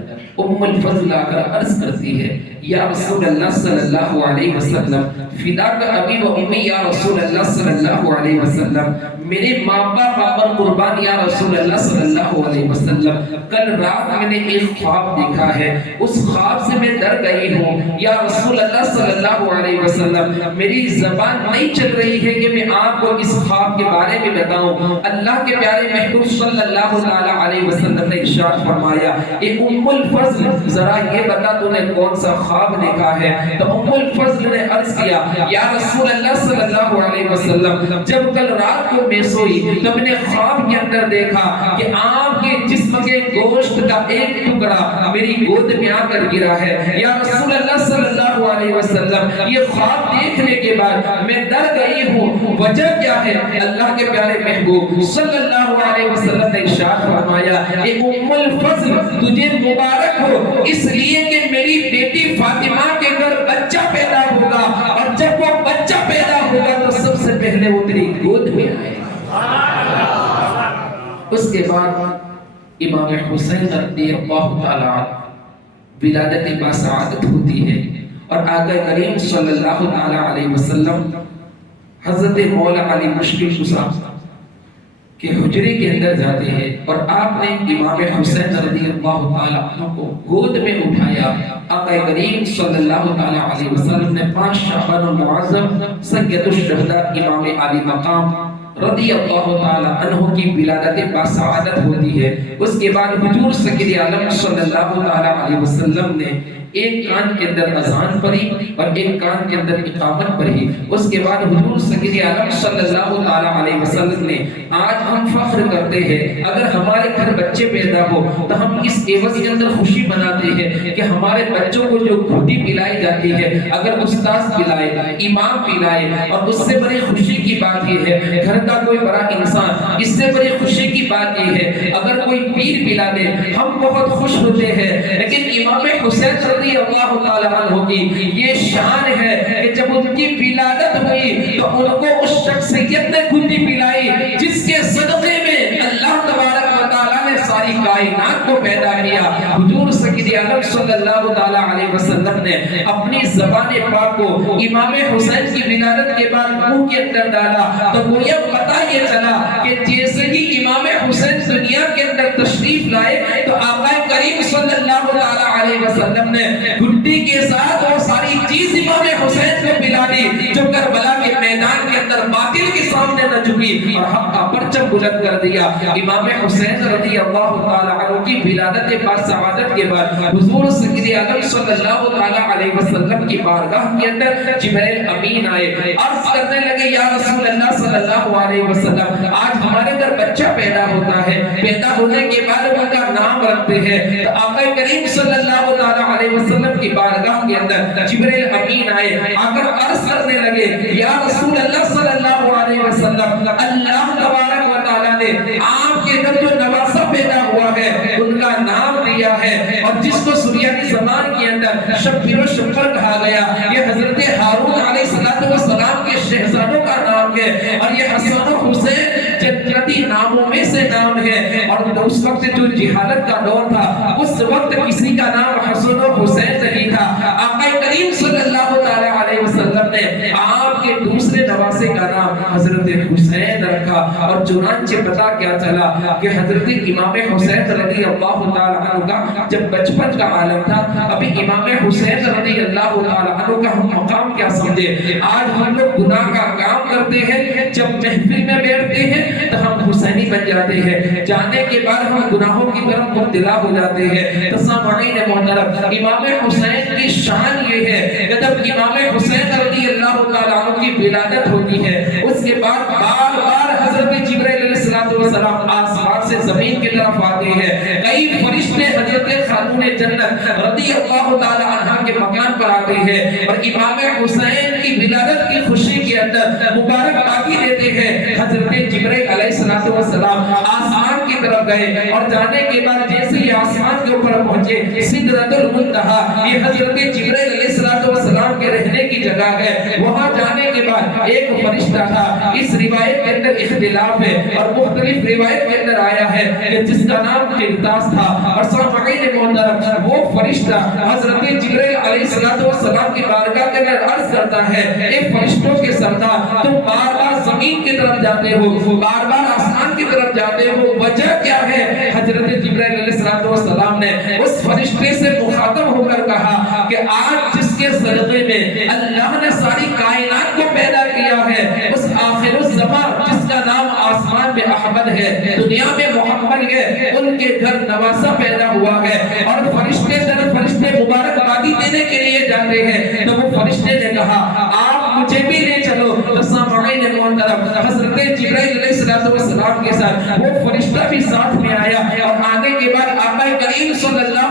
ام الفضل آ کر عرض کرتی ہے، یا رسول اللہ صلی اللہ علیہ وسلم، فداک ابی و امی یا رسول اللہ صلی اللہ علیہ وسلم، میرے ماں باپ پر قربان یا رسول اللہ صلی اللہ علیہ وسلم. کل رات میں نے ایک خواب دیکھا ہے، اس خواب سے میں ڈر گئی ہوں یا رسول اللہ صلی اللہ علیہ وسلم. میری زبان نہیں چل رہی ہے کہ میں آپ کو اس خواب کے بارے میں بتاؤں. اللہ کے پیارے محبوب صلی اللہ تعالی علیہ وسلم نے ارشاد فرمایا، اے ام الفضل ذرا یہ بتا تو نے کون سا خواب دیکھا ہے؟ تو ام الفضل نے عرض کیا، یا رسول اللہ صلی اللہ علیہ وسلم، جب کل رات کو میں سوئی تو میں نے خواب کے اندر دیکھا کہ آپ کے جسم کے گوشت کا ایک ٹکڑا میری گود میں آ کر گرا ہے. یا رسول اللہ صلی اللہ علیہ وسلم، یہ خواب دیکھنے کے بعد میں ڈر گئی ہوں، وجہ کیا ہے؟ اللہ کے پیارے محبوب صلی اللہ علیہ وسلم نے ارشاد فرمایا، اے ام الفضل تجھے مبارک ہو، اس لیے کہ میری بیٹی فاطمہ کے گھر بچہ پیدا ہوگا، اور جب وہ بچہ پیدا ہوگا تو سب سے پہلے وہ تیری گود میں آئے. اس کے بعد امام حسین رضی اللہ تعالی عنہ ولادت باسعادت ہوتی ہے، اور آقا کریم صلی اللہ تعالی علیہ وسلم حضرت مولا علی مشکل کشا کہ حجرے کے اندر جاتے ہیں، اور آپ نے امام حسین رضی اللہ تعالی عنہ کو گود میں اٹھایا. آقا کریم صلی اللہ تعالی علیہ وسلم نے 5 شعبان المعظم سید الشہداء امام علی مقام رضی اللہ تعالی عنہ کی ولادت باسعادت ہوتی ہے. اس کے بعد حضور سید عالم صلی اللہ تعالی علیہ وسلم نے ایک کان کے اندر اذان پڑھی اور ایک کان کے اندر اقامت پڑھی. اس کے بعد حضور سید عالم صلی اللہ تعالی علیہ وسلم نے، آج ہم فخر کرتے ہیں اگر ہمارے گھر بچے پیدا ہو تو ہم اس عوض کے اندر خوشی مناتے ہیں کہ ہمارے بچوں کو جو گھٹی پلائی جاتی ہے اگر استاذ پلائے، امام پلائے، اور اس سے بڑی خوشی کی بات یہ ہے، گھر کا کوئی بڑا انسان، اس سے بڑی خوشی کی بات یہ ہے اگر کوئی پیر پلا دے ہم بہت خوش ہوتے ہیں. لیکن امام حسین رضی اللہ تعالی عنہ کی یہ شان ہے کہ جب ان کی ولادت ہوئی تو ان کو اس شخصیت نے گھٹی پلائی جس کے صدقے میں اللہ تبارک و تعالی نے ساری کائنات کو پیدا کیا. حضور سید عالم صلی اللہ تعالی علیہ وسلم نے اپنی زبان پاک کو امام حسین کی ولادت کے بعد منہ کے اندر ڈالا تو گویا پتہ یہ چلا کہ جیسے ہی امام حسین دنیا کے اندر تشریف لائے تو آقا کریم صلی اللہ تعالی علیہ وسلم نے گھٹی کے ساتھ وہ ساری چیز امام حسین کو پلا دی جو کربلا کے میدان کے اندر باطل کے سامنے نہ جھکی اور حق کا پرچم بلند کر دیا. امام حسین رضی اللہ تعالی عنہ کی ولادت باسعادت کے بعد حضور سید اعظم صلی اللہ تعالی علیہ وسلم کی بارگاہ کے اندر جبرائیل امین آئے، عرض کرنے لگے، یا رسول اللہ صلی اللہ علیہ وسلم، آج ہمارے گھر بچہ پیدا ہوتا ہے، پیدا ہونے کے بعد ان کا نام رکھتے ہیں. تو آقا کریم صلی اللہ تعالی علیہ وسلم کی بارگاہ کے اندر جبرائیل امین آئے، آ کر عرض کرنے لگے، یا رسول اللہ صلی اللہ علیہ وسلم، اللہ تبارک و تعالی نے آپ کے گھر جو نواسا پیدا ہوا ہے ان کا نام دیا ہے، اور جس کو سریانی زمان کے اندر شبیر و شبر کہا گیا یہ حضرت ہارون علیہ السلام کے شہزادوں کا نام ہے، اور یہ حسن و حسین جنتی ناموں میں سے نام ہے. اور اس وقت جو جہالت کا دور تھا اس وقت کسی کا نام حسن و حسین نہیں تھا. آقا کریم صلی اللہ تعالی علیہ وسلم نے آپ کے دوسرے نواسے کا نام حضرت حسین رکھا. اور چنانچہ پتا کیا چلا کہ حضرت امام حسین رضی اللہ تعالیٰ عنہ کا جب بچپن کا عالم تھا، ابھی امام حسین رضی اللہ تعالیٰ عنہ کا ہم مقام کیا سمجھے؟ آج ہم لوگ گناہ کا کام کرتے ہیں، جب محفل میں بیٹھتے ہیں تو ہم حسینی بن جاتے ہیں، جانے کے بعد ہم گناہوں کی طرف مبتلا ہو جاتے ہیں۔ تو سامعین محترم، امام حسین کی شان یہ ہے کہ جب امام حسین رضی اللہ تعالیٰ عنہ کی ولادت ہوتی ہے، اس کے بعد بار بار حضرت جبرائیل علیہ السلام آسمان سے زمین کی طرف آتے ہیں، کئی فرشتے حضرت خاتون جنت رضی اللہ تعالی عنہا کے مکان پر آتے ہیں اور امام حسین کی ولادت کی خوشی کے اندر مبارکبادی دیتے ہیں۔ حضرت جبرائیل علیہ السلام آسمان کی طرف گئے اور جانے کے بعد جیسے ہی آسمان کے اوپر پہنچے، سدرۃ المنتہا، یہ حضرت جبرائیل علیہ السلام کے رہنے کی جگہ ہے، وہاں جانے کے بعد ایک فرشتہ تھا۔ اس روایت کے اندر اختلاف ہے اور مختلف روایت کے اندر آیا ہے کہ جس کا نام قرطاس تھا، اور سامعین محترم وہ فرشتہ حضرت جبرائیل علیہ السلام کی بارگاہ کے اندر عرض کرتا ہے، اے فرشتوں کے سردار، تم بار بار زمین کی طرف جاتے ہو، بار بار آسمان کی طرف جاتے ہو، وجہ کیا ہے؟ حضرت جبرائیل علیہ السلام نے اس فرشتے سے مخاطب ہو کر کہا کہ آج جس کے صدقے میں اللہ نے ساری کائنات کو پیدا کیا ہے، اس آخر الزمان جس کا نام آسمان میں احمد ہے، دنیا میں محمد ہے، ان کے گھر نواسا پیدا ہوا ہے، اور فرشتے در فرشتے مبارکبادی دینے کے لیے جاتے ہیں۔ تو وہ فرشتے نے کہا آپ مجھے بھی لے چلو۔ تو سامعین محترم، حضرت جبرائیل علیہ السلام کے ساتھ وہ فرشتہ بھی ساتھ میں آیا اور آنے کے بعد آقا کریم صلی اللہ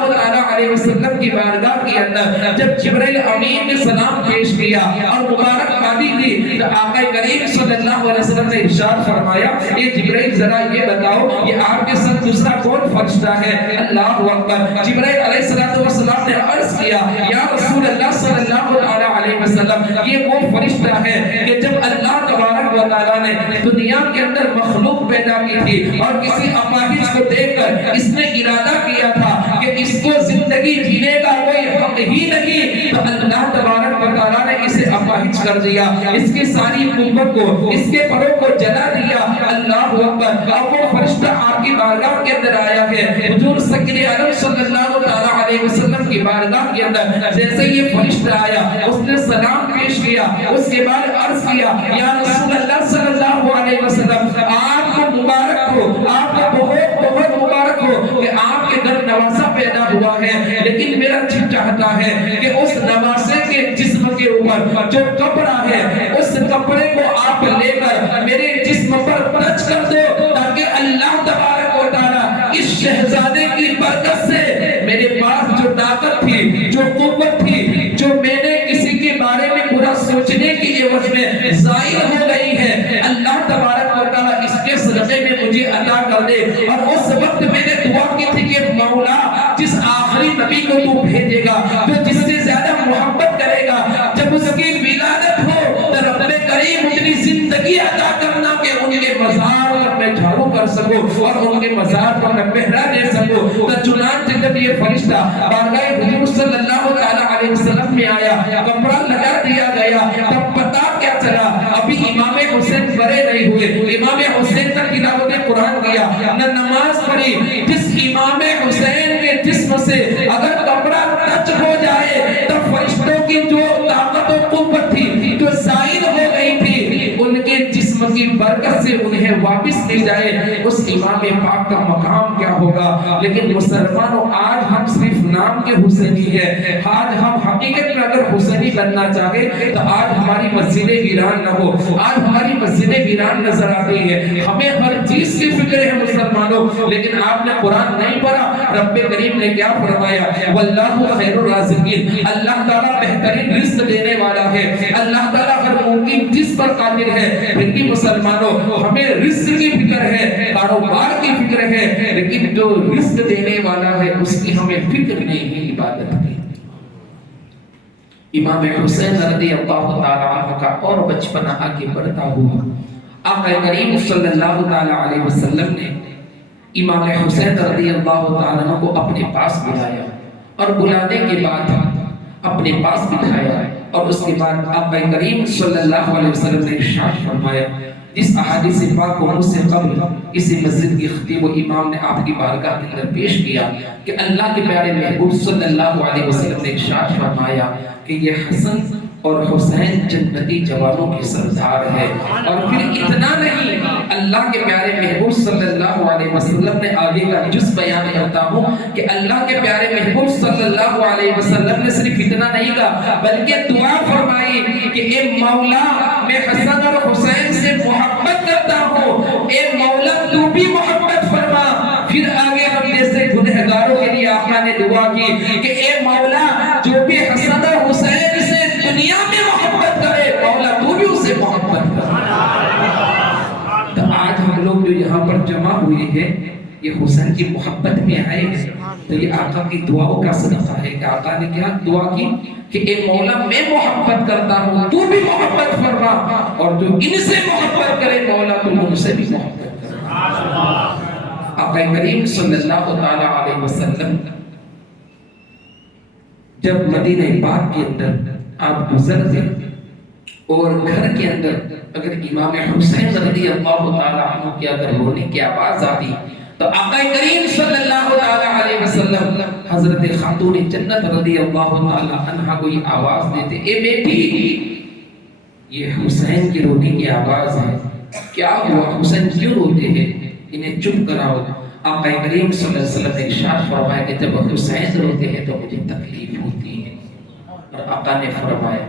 علیہ وسلم کی بارگاہ کے اندر جب جبرائیل امین نے سلام پیش کیا اور مبارکبادی دی، تو آقا کریم صلی اللہ علیہ وسلم نے ارشاد فرمایا، اے جبرائیل ذرا یہ بتاؤ یہ آپ کے ساتھ دوسرا کون فرشتہ ہے؟ اللہ اکبر۔ جبرائیل علیہ السلام نے عرض کیا، یا رسول اللہ صلی اللہ علیہ وسلم، یہ وہ فرشتہ ہے کہ جب اللہ تبارک و تعالیٰ نے دنیا کے اندر مخلوق پیدا کی تھی اور کسی اپاہج کو دیکھ کر اس نے ارادہ کیا تھا کہ اس کو زندگی جینے کا کوئی حق ہی نہیں، تو اللہ تبارک و تعالیٰ نے اسے اپاہج کر دیا، اس کی ساری قوت کو، اس کے پروں کو جلا دیا۔ اللہ اکبر۔ اب وہ فرشتہ آپ کی بارگاہ کے اندر آیا ہے، حضور سید عالم صلی اللہ علیہ وسلم کی بارگاہ کے اندر جیسے یہ فرشتہ آیا، اس نے سلام پیش کیا، اس کے بعد عرض کیا، یا رسول اللہ صلی اللہ علیہ وسلم، آپ کو مبارک ہو، آپ کو بہت بہت مبارک ہو کہ آپ کے گھر نواسا پیدا ہوا ہے، لیکن میرا جی چاہتا ہے کہ اس نواسے کے جسم کے اوپر جو کپڑا ہے، اس کپڑے کو آپ لے کر میرے جسم پر ٹچ کر دو، تاکہ اللہ تبارک و تعالی اس شہزادے کی برکت سے میرے پاس جو طاقت تھی، جو قوت تھی، جو میں نے کسی کے بارے میں برا سوچنے کی عوض میں ظاہر ہو گئی ہے، اللہ تبارک و تعالی اس کے صدقے میں مجھے عطا کر دے۔ اور اس وقت میں نے دعا کی تھی کہ مولا جس آخری نبی کو تو بھیجے گا، جو جس سے زیادہ محبت کرے گا، جب اس کی ولادت ہو تو رب کریم اتنی زندگی عطا کرنا کہ ان کے مزار پر میں جھاڑو کر سکوں اور ان کے مزار پر میں پہرا دے سکوں۔ تو چنانچہ جب یہ فرشتہ بارگاہ حضور صلی اللہ علیہ وسلم میں آیا، کپڑا لگا دیا گیا، تب پتا کیا چلا ابھی امام حسین بڑے نہیں ہوئے، امام حسین نے تلاوت قرآن کیا، نہ نماز پڑھی۔ جس امام حسین کے جسم سے اگر کپڑا ٹچ ہو جائے تو فرشتوں کی جو طاقت و قوت تھی جو ظاہر ہو گئی تھی، ان کے جسم کی برکت سے انہیں واپس مل جائے، اس امام پاک کا مقام کیا ہوگا۔ لیکن مسلمانوں، آج ہم صرف نام کے حسینی ہیں، آج ہم حقیقت میں اگر حسینی بننا چاہے تو آج ہماری مسجدیں ویران نہ ہو، آج ہماری مسجدیں ویران نظر آتی ہیں، ہمیں ہر چیز کی فکر ہے مسلمانوں، لیکن آپ نے قرآن نہیں پڑھا۔ رب کریم نے کیا فرمایا؟ واللہ خیر الرازقین، اللہ تعالیٰ بہترین رزق دینے والا ہے، اللہ تعالیٰ ہر ممکن چیز پر قادر ہے۔ پھر بھی مسلمانوں، ہمیں رزق کی فکر ہے، کاروبار کی فکر ہے، لیکن جو رزق دینے والا ہے اس کی ہمیں فکر نہیں ہے، عبادت کی۔ امام حسین رضی اللہ تعالی عنہ کا اور بچپنا آگے بڑھتا ہوا، آقا کریم صلی اللہ تعالی علیہ وسلم نے امام حسین رضی اللہ تعالی عنہ کو اپنے پاس بلایا، اور بلانے کے بعد اپنے پاس بٹھایا اور اس کے بعد آقا کریم صلی اللہ علیہ وسلم نے ارشاد فرمایا، جس احادیث پاک کو مجھ سے قبل اسی مسجد کی خطیب و امام نے آپ کی بارگاہ کے اندر پیش کیا کہ اللہ کے پیارے محبوب صلی اللہ علیہ وسلم نے ارشاد فرمایا کہ یہ حسن اور حسین جنتی جوانوں کے سردار ہے۔ اور پھر اتنا نہیں، اللہ کے پیارے محبوب صلی اللہ علیہ وسلم نے آگے کا جز بیان کرتا ہوں کہ اللہ کے پیارے محبوب صلی اللہ علیہ وسلم نے صرف اتنا نہیں کہا بلکہ دعا فرمائی کہ اے مولا میں حسن اور حسین سے محبت کرتا ہوں، اے مولا تو بھی محبت فرما۔ پھر آگے ہم جیسے گنہگاروں کے لیے آقا نے دعا کی کہ اے مولا جو بھی حسن اور حسین سے دنیا میں محبت کرے، مولا تو بھی اسے محبت کر۔ تو آج ہم لوگ جو یہاں پر جمع ہوئے ہیں یہ حسین کی محبت میں آئے ہیں، تو یہ آقا کی دعاؤں کا صدقہ ہے کہ آقا نے کیا دعا کی کہ اے مولا میں محبت کرتا ہوں تو بھی محبت فرما، اور جو ان سے محبت کرے مولا تو ان سے بھی محبت کر۔ آقا کریم صلی اللہ تعالی علیہ وسلم جب مدینہ پاک کے اندر آپ گزرتے اور گھر کے اندر اگر امام حسین رضی اللہ تعالی عنہ کی اگر رونے کی آواز آتی تو آقا کریم صلی اللہ تعالی علیہ وسلم حضرت خاتون جنت رضی اللہ تعالی عنہ کو یہ آواز دیتے، اے بیٹی یہ حسین کی رونے کی آواز ہے، کیا ہوا حسین کیوں روتے ہیں، انہیں چپ کراؤ۔ آقا کریم صلی اللہ علیہ وسلم نے ارشاد فرمایا کہ جب حسین روتے ہیں تو مجھے تکلیف ہوتی ہے، اور آقا نے فرمایا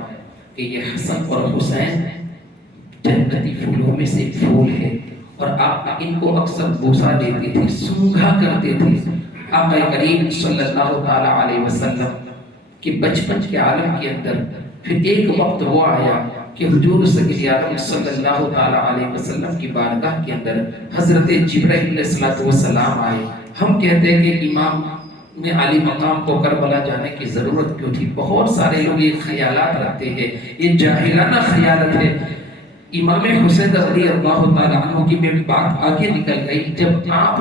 کہ یہ حسن اور حسین جنتی پھولوں میں سے پھول ہے، اور آپ ان کو اکثر بوسا دیتے تھے، سونگھا کرتے تھے۔ آقا کریم صلی اللہ تعالی علیہ وسلم کہ بچپن کے عالم کے اندر پھر ایک وقت وہ آیا کہ حضور صلی اللہ تعالی علیہ وسلم کی بارگاہ کے اندر حضرت جبرائیل علیہ السلام آئے۔ ہم کہتے ہیں کہ امام نے علی مقام کو کربلا جانے کی ضرورت کیوں تھی؟ بہت سارے لوگ یہ خیالات رکھتے ہیں، یہ جاہلانہ خیالت ہے۔ امام حسین رضی اللہ تعالی عنہ کی میں بات آگے نکل گئی، جب آپ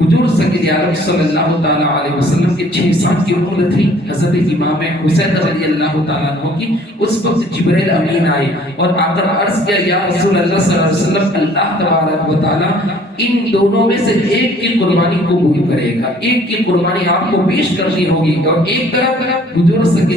حضور صلی اللہ تعالی علیہ وسلم کے 6 سال کی عمر تھی، حضرت امام حسین رضی اللہ تعالی عنہ کی، اس وقت جبرائیل امین آئے اور آ کر عرض کیا، یا رسول اللہ صلی اللہ علیہ وسلم اللہ تبارک و تعالی ان دونوں میں سے ایک کی قربانی قبول کرے گا، ایک کی قربانی آپ کو پیش کرنی ہوگی، اور ایک طرف حضور صلی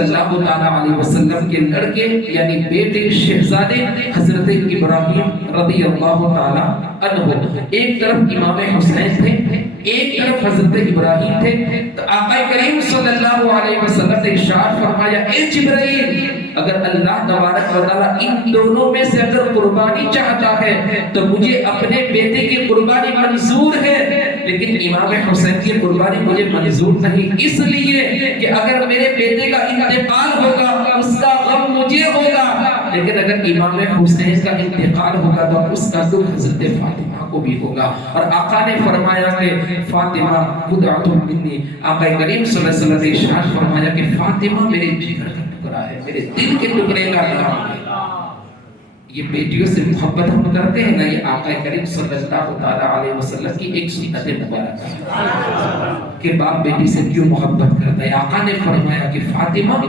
اللہ تعالی علیہ وسلم کے لڑکے یعنی بیٹے شہزادے حضرت ابراہیم رضی اللہ تعالی عنہ، ایک طرف امام حسین تھے، ایک طرف حضرت ابراہیم تھے۔ تو آقا کریم صلی اللہ علیہ وسلم نے ارشاد فرمایا، اے جبرائیل اگر اللہ تبارک و تعالی ان دونوں میں سے اگر قربانی چاہتا ہے تو مجھے اپنے بیٹے کی قربانی منظور ہے، لیکن امام حسین کی قربانی مجھے منظور نہیں، اس لیے کہ اگر میرے بیٹے کا انتقال ہوگا اس کا غم مجھے ہوگا، لیکن اگر امام حسین کا انتقال ہوگا تو اس کا دکھ حضرت فاطمہ کو بھی ہوگا۔ اور آقا نے فرمایا کہ فاطمہ بضعۃ منی، آقا کریم صلی اللہ علیہ وسلم نے ارشاد فرمایا کہ فاطمہ میرے جگر کا ٹکڑا ہے، میرے دل کے ٹکڑے کا نام ہے۔ یہ بیٹیوں سے محبت ہم کرتے ہیں نا، یہ آقا کریم صلی اللہ تعالی علیہ وسلم کی ایک سنت مبارکہ ہے کہ باپ بیٹی سے کیوں محبت کرتا ہے۔ آقا نے فرمایا کہ فاطمہ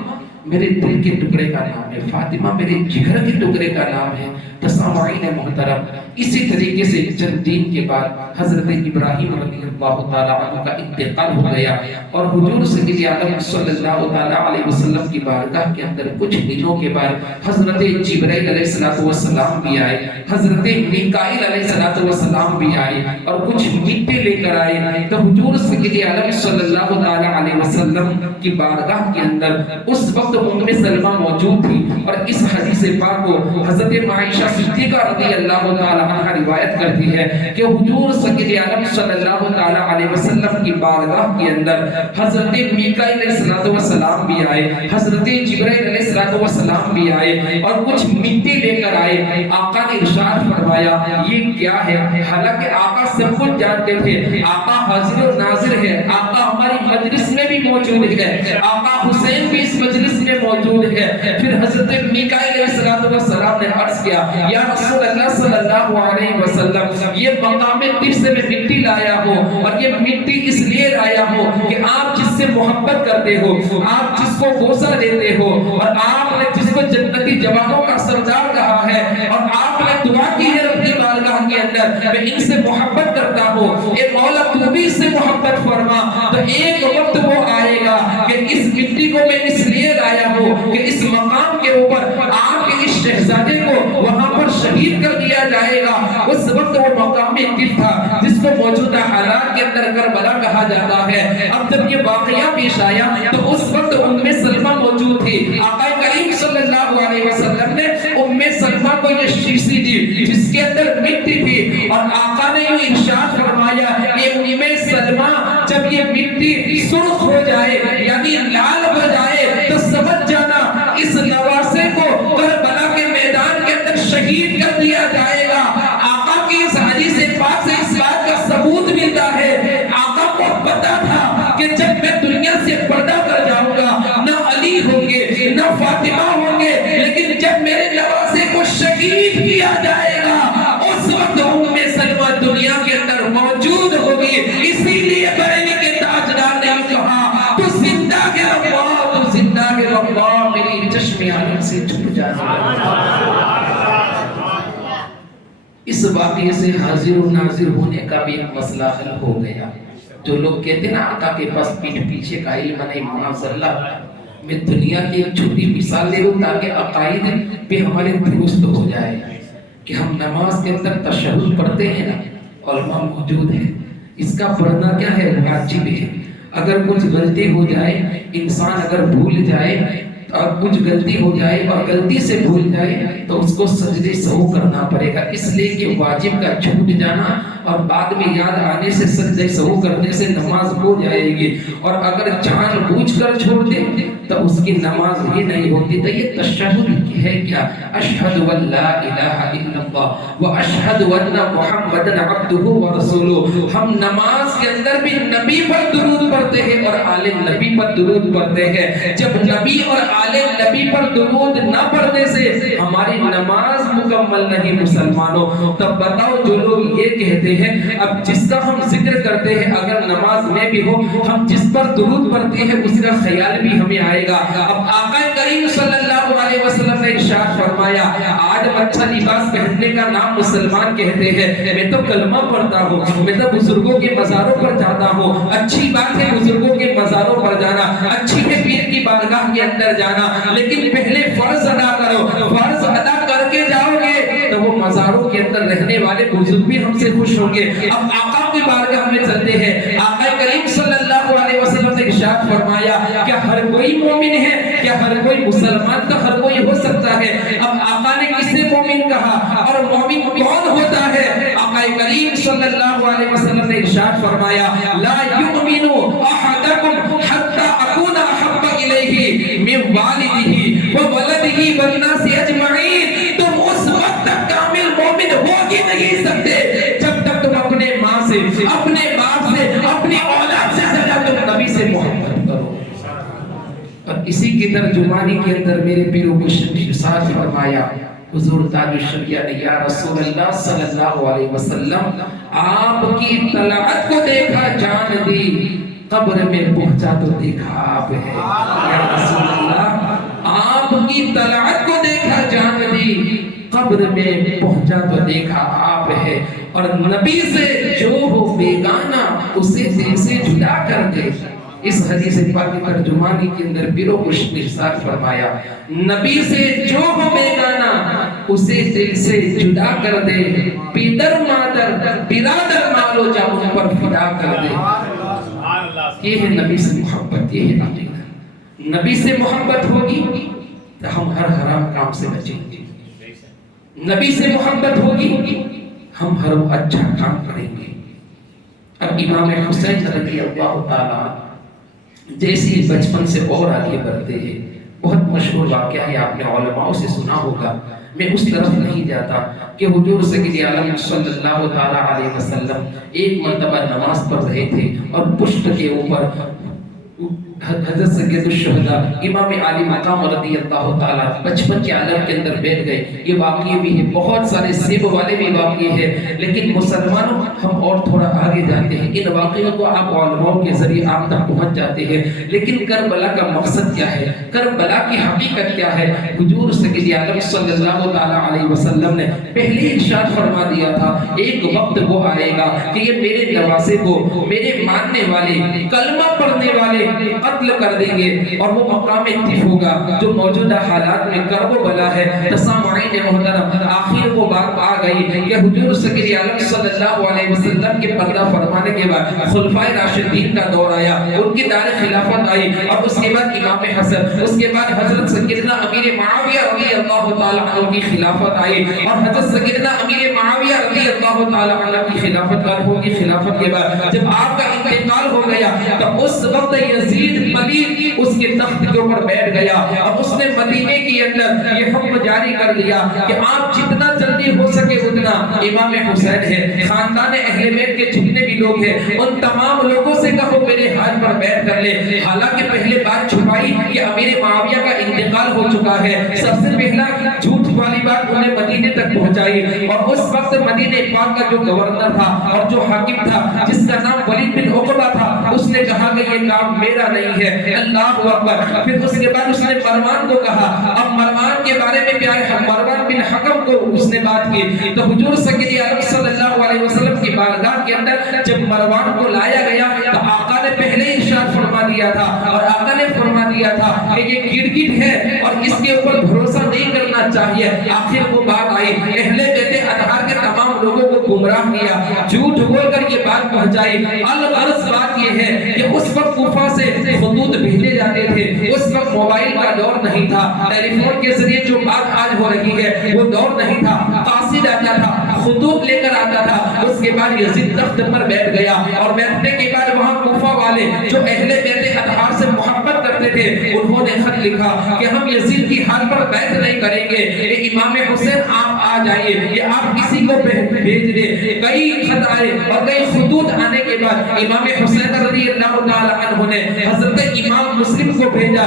میرے دل کے ٹکڑے کا نام ہے، فاطمہ میرے جگر کے ٹکڑے کا نام ہے۔ تسامعین محترم، اسی طریقے سے چند دن کے بعد حضرت ابراہیم رضی اللہ تعالی عنہ کا انتقال ہو گیا، اور حضور صلی اللہ تعالی علیہ وسلم کی بارگاہ کے اندر کچھ دنوں کے بعد حضرت جبرائیل علیہ السلام بھی آئے، حضرت میکائیل علیہ السلام بھی آئے اور کچھ مٹی لے کر آئے۔ تو حضور صلی اللہ تعالی علیہ وسلم کی بارگاہ کے اندر اس وقت سلمہ موجود تھی، اور اس حدیث پاک کو حضرت عائشہ صدیقہ رضی اللہ تعالی عنہ روایت کرتی ہے کہ حضور صلی اللہ تعالی علیہ وسلم کی بارگاہ کے اندر حضرت میکائیل علیہ السلام بھی آئے، حضرت جبرائیل علیہ السلام بھی آئے اور کچھ مٹی لے کر آئے۔ آقا نے ارشاد فرمایا یہ کیا ہے؟ حالانکہ آقا سب کچھ جانتے تھے، آقا حاضر و ناظر ہے، آقا ہماری مجلس میں بھی موجود ہے، آقا حسین بھی اس مجلس میں موجود ہے۔ پھر حضرت میکائیل علیہ السلام نے عرض کیا، یا رسول اللہ صلی اللہ علیہ وسلم یہ مقام طب سے میں مٹی لایا ہوں، اور یہ مٹی اس لیے لایا ہوں کہ آپ جس سے محبت کرتے ہو, آپ جس کو بوسہ دیتے ہو, اور آپ نے جس کو جنتی جوانوں کا سردار کہا ہے, اور آپ نے دعا کی ہے رب کی بارگاہ کے اندر میں ان سے محبت کرتا ہوں, اے مولا تو بھی اس سے محبت فرما, تو ایک وقت وہ آئے گا کہ اس مٹی کو میں اس لیے لایا ہوں کہ اس مقام کے اوپر آپ کے اس شہزادے کو وہاں پر شہید کر دیا جائے گا. اس وقت وہ مقام طف تھا جس کو موجودہ حالات کے اندر کربلا کہا جاتا ہے. اب جب یہ واقعہ پیش آیا تو اس وقت ام سلمہ موجود تھی. آقا کریم صلی اللہ علیہ وسلم نے ام سلمہ کو یہ شیشی دی جس کے اندر مٹی تھی, اور آقا نے یہ ارشاد فرمایا کہ ام سلمہ جب یہ مٹی سرخ ہو جائے یعنی لال ہو جائے تو سمجھ جانا اس نواسے کو کربلا کے میدان کے اندر شہید کر دیا جائے گا. آقا کی اس حدیث پاک سے اس بات کا ثبوت ملتا ہے. آقا کو پتا تھا کہ جب میں دنیا سے پردہ کر جاؤں گا نہ علی ہوں گے نہ فاطمہ ہوں گے, لیکن جب میرے نواسے کو شہید کیا جائے گا اس وقت ام سلمہ دنیا کے اندر موجود ہوگی. اسی لیے بریلی کے تاجدار نے کہا تو زندہ کے اللہ, تو زندہ کے اللہ, میری چشم عالم سے چھپ جانا. اس واقعے سے حاضر و ناظر ہونے کا بھی ایک مسئلہ حل ہو گیا. جو لوگ کہتے ہیں نا آقا کے پاس پیٹھ پیچھے کا علم نہیں, معاذ اللہ, میں دنیا کی ایک چھوٹی مثال لے لوں تاکہ عقائد پہ ہمارے درست ہو جائے کہ ہم نماز کے اندر تشہد پڑھتے ہیں نا, علماء موجود ہیں, اس کا پڑھنا کیا ہے, واجب ہے. اگر کچھ غلطی ہو جائے, انسان اگر بھول جائے اور کچھ غلطی ہو جائے اور غلطی سے بھول جائے تو اس کو سجدے سہو کرنا پڑے گا, اس لیے کہ واجب کا چھوٹ جانا اور بعد میں یاد آنے سے سجدے سہو کرنے سے نماز ہو جائے گی. اور اگر جان بوجھ کر چھوڑ دے تو اس کی نماز ہی نہیں ہوتی. تو یہ تشہد ہے کیا, اشہد ان لا الہ الا اللہ و اشہد ان محمدا عبدہ و رسولہ. ہم نماز کے اندر بھی نبی پر درود پڑھتے ہیں اور آل نبی پر درود پڑھتے ہیں. جب نبی اور آل نبی پر درود نہ پڑھنے سے ہماری نماز مکمل نہیں مسلمانوں. تب بتاؤ جو لوگ یہ کہتے ہیں اب جس کا ہم ذکر کرتے ہیں اگر نماز میں بھی ہو ہم جس پر درود پڑھتے ہیں اس کا خیال بھی ہمیں آئے گا. اب آقا کریم صلی اللہ علیہ وسلم نے ارشاد فرمایا آج اچھا لباس پہننے کا نام مسلمان کہتے ہیں, میں تو کلمہ پڑھتا ہوں, میں تو بزرگوں کے مزاروں پر جاتا ہوں. اچھی بات ہے بزرگوں کے مزاروں پر جانا, اچھی ہے پیر کی بارگاہ کے اندر جانا, لیکن پہلے فرض ادا کرو. فرض ادا کر کے جاؤ گے تو وہ مزاروں کے اندر رہنے والے بزرگ بھی ہم سے خوش ہوں گے. اب آقا کی بارگاہ میں چلتے ہیں. آقا کریم صلی اللہ علیہ وسلم نے ارشاد فرمایا کیا ہر کوئی مومن ہے, کیا ہر کوئی مسلمان تو ہر کوئی ہو سکتا ہے. اب آقا نے کسے مومن کہا اور مومن کون ہوتا ہے؟ آقا کریم صلی اللہ علیہ وسلم نے ارشاد فرمایا لا یؤمن احدکم حتی اکون احب الیہ من والدہ وولدہ والناس اجمعین. تم اس وقت تک کامل مومن ہو ہی نہیں سکتے جب تک تم اپنے ماں سے, اپنے باپ سے, اپنی اولاد سے زیادہ تم نبی سے محبت کرو. اور اسی کی ترجمانی کے اندر میرے پیرو مشرق ارشاد فرمایا حضور تاج الشریعہ نے یا رسول اللہ صلی اللہ علیہ وسلم آپ کی طلعت کو دیکھا جان دی, قبر میں پہنچا تو دیکھا آپ ہے. یا رسول اللہ آپ کی طلعت کو دیکھا جان دی, قبر میں پہنچا تو دیکھا آپ ہے. اور نبی سے جو ہو بیگانہ اسے دل سے جدا کر دے. اس حدیث پاک کی ترجمانی کے اندر پیرو مشرق ارشاد فرمایا نبی سے جو ہو بیگانہ اسے دل سے جدا کر دے, پیدر مادر برادر مالو جا ان پر فدا کر دے. یہ ہے نبی سے محبت, یہ ہے عقیدہ. نبی سے محبت ہوگی تو ہم ہر حرام کام سے بچیں گے. نبی سے محبت ہوگی ہم ہر اچھا کام کریں گے. اب امام حسین رضی اللہ تعالیٰ جیسی بچپن سے اور آگے بڑھتے ہیں, بہت مشہور واقعہ ہے, آپ نے علماء سے سنا ہوگا, میں اس طرف نہیں جاتا کہ حضور سید عالم صلی اللہ تعالیٰ علیہ وسلم ایک مرتبہ نماز پڑھ رہے تھے اور پشت کے اوپر حضرت سید الشہداء امام علی مقام رضی اللہ تعالیٰ 55 کے عالم کے اندر بیٹھ گئے. یہ واقعے بھی ہے، بہت سارے سیب والے بھی واقعے ہیں، لیکن مسلمانوں ہم اور تھوڑا آگے جاتے ہیں. ان واقعوں کو آپ علماء کے ذریعے آپ تک پہنچ جاتے ہیں، لیکن کربلا کا مقصد کیا ہے، کربلا کی حقیقت کیا ہے؟ حضور سید عالم صلی اللہ تعالیٰ علیہ وسلم نے پہلے ارشاد فرما دیا تھا، ایک وقت وہ آئے گا کہ یہ میرے نواسے کو، میرے ماننے والے، کلمہ پڑھنے والے قتل کر دیں گے، اور وہ مقام طیف ہوگا جو موجودہ حالات میں کرب و بلا ہے. تسامعین محترم، آخر وہ بات آ گئی کہ حضور سید عالم صلی اللہ علیہ وسلم کے پردہ فرمانے کے بعد خلفائے راشدین کا دور آیا، ان کی دار خلافت آئی، اور اس کے بعد امام حسن، اس کے بعد حضرت سیدنا امیر معاویہ رضی اللہ تعالی عنہ کی خلافت آئی، اور حضرت سیدنا امیر معاویہ رضی اللہ تعالی عنہ کی خلافت کی خلافت کے بعد جب آپ کا انتقال ہو گیا تو اس وقت یزید ملیک اس کے تخت کے اوپر بیٹھ گیا، اور اس نے مدینے کے اندر یہ حکم جاری کر دیا کہ آپ جتنا جلدی ہو سکے اتنا امام حسین ہے، خاندان اہل بیت کے جتنے بھی لوگ ہیں، ان تمام لوگوں سے کہو میرے ہاتھ پر بیٹھ کر لے. حالانکہ پہلے بات چھپائی کہ امیر معاویہ کا انتقال ہو چکا ہے، سب سے پہلا جھوٹ والی بات انہیں مدینے تک پہنچائی. اور اس وقت مدینے پاک کا جو گورنر تھا اور جو حاکم تھا جس کا نام ولید بن عقبہ تھا، اس نے کہا کہ یہ کام میرا نہیں ہے. اللہ اکبر. پھر اس کے بعد اس نے مروان کو کہا. اب مروان کے بارے میں پیارے مروان بن حکم کو اس نے بات کی تو حضور سید عالم صلی اللہ علیہ وسلم کی بارگاہ کے اندر جب مروان کو لایا گیا تو آقا نے پہلے ارشاد فرما دیا تھا، اور آقا نے فرما دیا تھا کہ یہ گرگٹ ہے اور اس کے اوپر بھروسہ نہیں کرنا چاہیے. آخر وہ بات آئی، اہل بیت اطہار کے تمام لوگوں کو گمراہ کیا، جھوٹ بول کر یہ بات پہنچائی. الغرض بات یہ ہے کہ اس وقت کوفہ سے خطوط بھیجے جاتے تھے، اس وقت موبائل کا دور نہیں تھا، ٹیلی فون کے ذریعے جو بات آج ہو رہی ہے وہ دور نہیں تھا. قاصد آتا تھا، خطوط لے کر آتا تھا. اس کے بعد یزید تخت پر بیٹھ گیا، اور بیٹھنے کے بعد وہاں کوفہ والے جو اہل بیت اطہار سے محبت کرتے تھے انہوں نے خط لکھا کہ ہم یزید کی حال پر بیعت نہیں کریں گے، امام حسین آپ آ جائیے، یہ آپ کسی کو بھیج دیں. کئی خط آئے اور کئی خطوط آنے کے بعد امام حسین رضی اللہ تعالی عنہ نے حضرت امام مسلم کو بھیجا.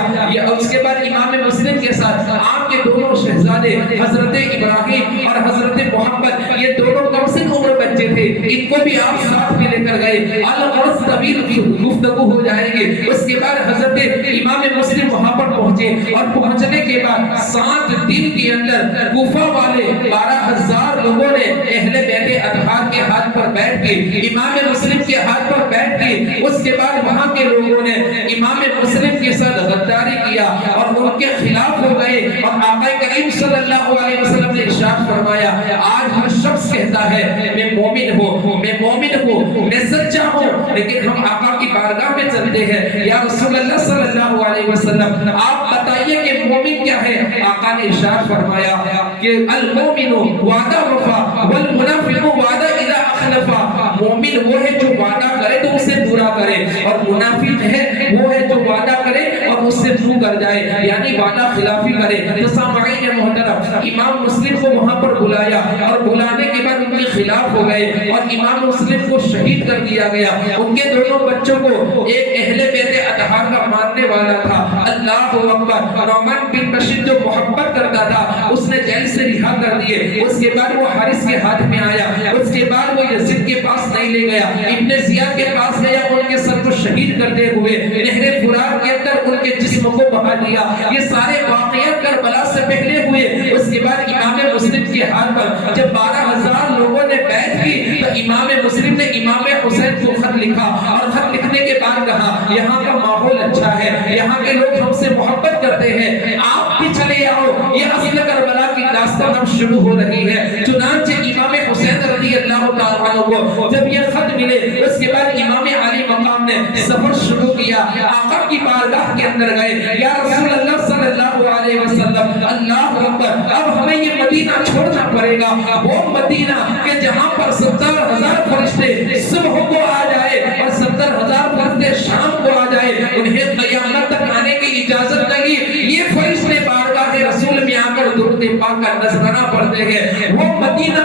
اس کے بعد امام مسلم کے ساتھ آپ کے دونوں شہزادے حضرت ابراہیم اور حضرت محمد، یہ دونوں کم سے عمر بچے تھے، ان کو بھی آپ ساتھ میں لے کر گئے. الغرض طویل گفتگو ہو جائے گی. اس کے بعد حضرت امام مسلم وہاں پر پہنچے، اور پہنچنے کے بعد 7 دن کے اندر کوفہ والے 12,000 لوگوں نے اہل بیت اطہار کے ہاتھ پر بیٹھ کے، امام مسلم کے ہاتھ پر بیٹھ کے، اس کے بعد وہاں کے لوگوں نے امام مسلم کے ساتھ غداری کیا اور ان کے خلاف ہو گئے. اور آقا کریم صلی اللہ علیہ وسلم نے ارشاد فرمایا، آج ہر شخص کہتا ہے میں مومن ہوں، میں مومن ہوں، میں سچا ہوں، لیکن ہم آقا کی بارگاہ میں چلتے ہیں، یا رسول اللہ صلی اللہ علیہ وسلم آپ بتائیے کہ مومن کیا ہے؟ آقا نے ارشاد فرمایا کہ المومن وعدہ وفا والمنافق وعدہ اذا اخلفا. مومن وہ ہے جو وعدہ کرے تو اسے پورا کرے، اور منافق ہے وہ ہے جو وعدہ کرے اور اس سے منہ کر جائے، یعنی وعدہ خلافی کرے. سامعین محترم، امام مسلم کو وہاں پر بلایا، اور بلانے کے بعد ان کے خلاف ہو گئے، اور امام مسلم کو شہید کر دیا گیا. ان کے دونوں بچوں کو ایک اہل بیت اطہار کا ماننے والا تھا، اللہ اکبر، نعمان بن بشیر جو محبت کرتا تھا، اس نے جیل سے رہا کر دیے. اس کے بعد وہ حارث کے ہاتھ میں آیا. اس کے بعد وہ یزید کے پاس نہیں لے گیا، ابن زیاد کے پاس گیا، ان کے سر کو شہید کرتے ہوئے نہر فرات کے اندر ان کے جسم کو بہا دیا. یہ سارے واقعات کربلا سے پہلے ہوئے. اس کے بعد امام مسلم کے ہاتھ پر جب 12,000 لوگوں نے بیعت کی تو امام مسلم نے امام حسین کو خط لکھا، اور خط لکھنے کے بعد کہا یہاں کا ماحول اچھا ہے، یہاں کے لوگ ہم سے محبت کرتے ہیں، آپ بھی چلے آؤ، یہ اصل کربلا کی داستان اب شروع ہو رہی ہے. چنانچہ امام حسین رضی اللہ تعالیٰ عنہ کو جب یہ خط ملے، اس کے بعد امام علی مقام نے سفر شروع کیا. آقا کی بارگاہ کے اندر گئے، یا رسول اللہ صلی اللہ علیہ وسلم، اللہ اکبر، اب ہمیں یہ مدینہ چھوڑنا پڑے گا، وہ مدینہ کہ جہاں پر 70,000 فرشتے صبح کو آ جائے اور 70,000 فرشتے شام کو آ جائے، انہیں قیامت تک آنے کی اجازت نہیں. یہ فرشتے بارگاہ رسول میں آ کر درود پاک کا نذرانہ پڑھتے ہیں. وہ مدینہ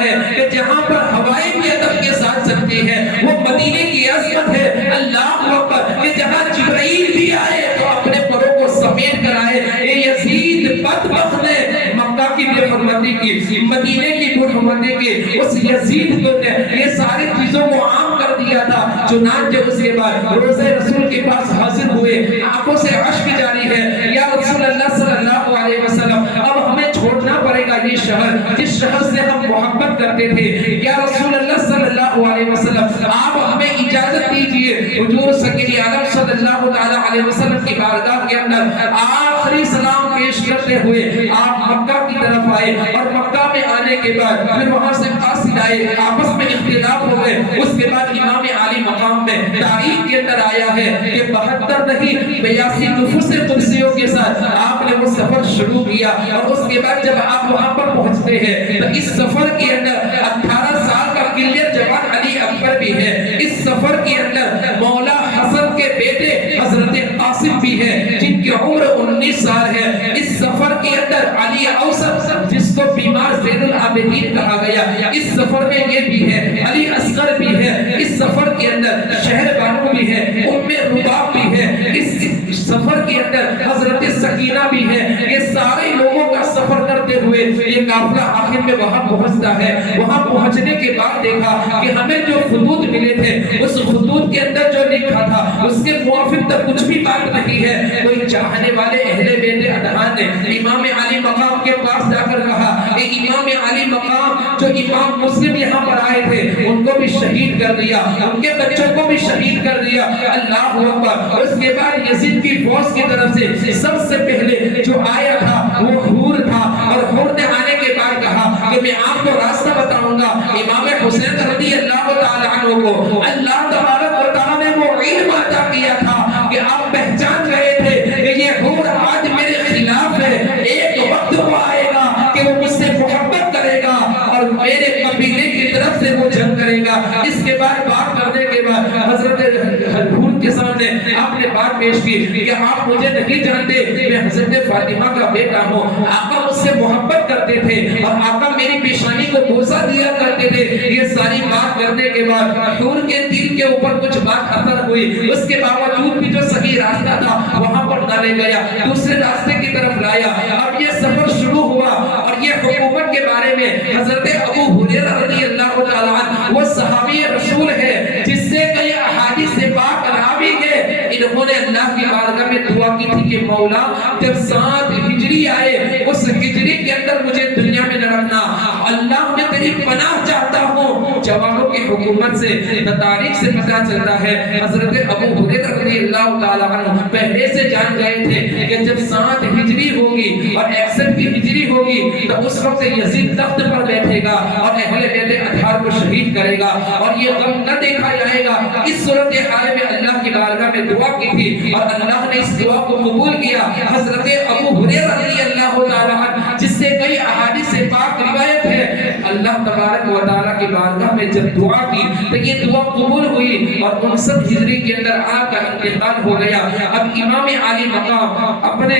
ہے کہ جہاں پر ہوائیں بھی ادب کے ساتھ چلتی ہیں، وہ مدینے کی عظمت ہے، اللہ اکبر، کہ جہاں جبرائیل بھی مدینے کی بڑھونے کے اس یزید کو نے یہ ساری چیزوں کو عام کر دیا تھا. چنانچہ اس کے بعد روزہ رسول کے پاس حاضر ہوئے, آنکھوں سے اشک جاری ہے, یا رسول اللہ صلی اللہ علیہ وسلم اب ہمیں چھوڑنا پڑے گا یہ شہر جس شہر سے ہم محبت کرتے تھے. یا رسول اللہ صلی اللہ علیہ وسلم آپ ہمیں اجازت دیجئے. حضور سید عالم صلی اللہ علیہ وسلم کی بارگاہ کے اندر آخری سلام پیش کرتے ہوئے آپ مکہ کی طرف آئے, اور مکہ میں آنے کے بعد پھر وہاں سے قاصد آئے, آپس میں اختلاف ہو گئے. اس کے بعد امام عالی مقام میں تاریخ کے اندر آیا ہے کہ 72 نہیں 82 نفوس قدسیوں کے ساتھ آپ نے وہ سفر شروع کیا. اور اس کے بعد جب آپ وہاں پر پہنچتے ہیں تو اس سفر کے اندر 18 سال کا کلیئر جوان علی اکبر بھی ہے. اس سفر کے اندر مولا حسن کے بیٹے حضرت قاسم بھی ہے جن کی عمر 19 سال ہے. اس سفر کے اندر علی اوسط جس کو بیمار زین العابدین کہا گیا, اس سفر میں یہ بھی ہے. علی اصغر بھی ہے. اس سفر کے اندر شہر بانو بھی ہے, ام رباب بھی ہے. اس سفر کے اندر حضرت سکینہ بھی ہے. یہ سارے لوگوں کا سفر کرتے ہوئے یہ قافلہ آخر میں وہاں پہنچتا ہے. وہاں پہنچنے کے بعد دیکھا کہ ہمیں جو خطوط ملے تھے اس خطوط کے اندر جو لکھا تھا اس کے موافق تو کچھ بھی بات نہیں ہے. کوئی چاہنے والے اہل بیت ادہان نے امام علی مقام کے پاس جا کر کہا کہ امام علی مقام جو امام مسلم یہاں پر آئے تھے ان کو بھی شہید کر دیا, ان کے بچوں کو بھی شہید کر دیا. اللہ اکبر. اس کے بعد یزید کی فوج کی طرف سے سب سے پہلے جو آیا تھا وہ حور تھا, اور حور نے آنے کے بعد کہا کہ میں آپ کو راستہ بتاؤں گا. امام حسین رضی اللہ تعالی عنہ کو اللہ تبارک و تعالی نے وہ علم عطا کیا تھا کہ آپ پہچان گئے تھے کہ یہ حور آج میرے خلاف ہے. ایک وقت وہ آئے گا کہ وہ مجھ سے محبت کرے گا اور میرے قبیلے کی طرف سے وہ جنگ کرے گا. اس کے بعد بات کرنے کے بعد حضرت حور کے سامنے آپ نے بات پیش کی کہ آپ مجھے نہیں جانتے, میں حضرت فاطمہ کا بیٹا ہوں. آقا مجھ سے محبت کرتے تھے اور آقا میری پیشانی کو بوسہ دیا کرتے تھے. یہ ساری بات کرنے کے بعد حور کے دل کے اوپر کچھ بات اثر ہوئی. اس کے باوجود بھی جو صحیح راستہ تھا وہاں پر نہ لے گیا, دوسرے راستے کی طرف لایا. اب یہ سفر شروع ہوا اور یہ حکومت کے بارے میں حضرت ابو ہریرہ رضی اللہ تعالی عنہ وہ صحابی رسول ہے جس سے کئی احادیث پاک راوی ہے. انہوں نے اللہ کی بارگاہ میں دعا کی تھی کہ مولا جب 7 ہجری آئے اس ہجری کے اندر مجھے دنیا میں نہ رکھنا, اللہ میں تیری پناہ چاہتا ہوں. جوانوں کی حکومت سے تاریخ سے پتہ چلتا ہے حضرت ابو ہریرہ رضی اللہ تعالی عنہ پہلے سے جان گئے تھے کہ جب 7 ہجری ہوگی اور 61 کی ہجری ہوگی تو اس وقت یزید تخت پر بیٹھے گا اور اہل بیت اطہار کو شہید کرے گا اور یہ غم نہ دیکھا جائے گا. اس صورتحال میں اللہ کی بارگاہ میں دعا کی تھی اور اللہ نے اس دعا کو قبول کیا. حضرت ابو ہریرہ رضی اللہ تعالی عنہ جس سے کئی احادیث پاک روایت ہے, اللہ تبارک و تعالی کی بارگاہ میں جب دعا کی تو یہ دعا قبول ہوئی اور 59 ہجری کے اندر آپ کا انتقال ہو گیا. اب امام علی مقام اپنے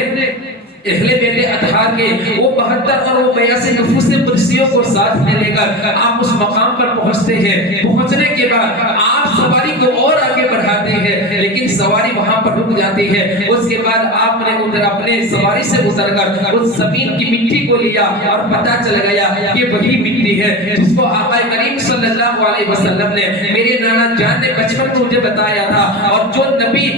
اہل بیت اطہار کے وہ 72 اور وہ 82 نفوس قدسیوں کو ساتھ میں لے کر آپ اس مقام پر پہنچتے ہیں. پہنچنے کے بعد آپ سواری کو اور آگے بڑھاتے ہیں لیکن سواری وہاں پر رک جاتی ہے. اس کے بعد آپ نے ادھر اپنے سواری سے اتر کر اس زمین کی مٹی کو لیا اور پتہ چل گیا کہ وہی مٹی ہے جس کو آقا کریم صلی اللہ علیہ وسلم نے میرے نانا جان نے بچپن میں مجھے بتایا تھا, اور جو نبی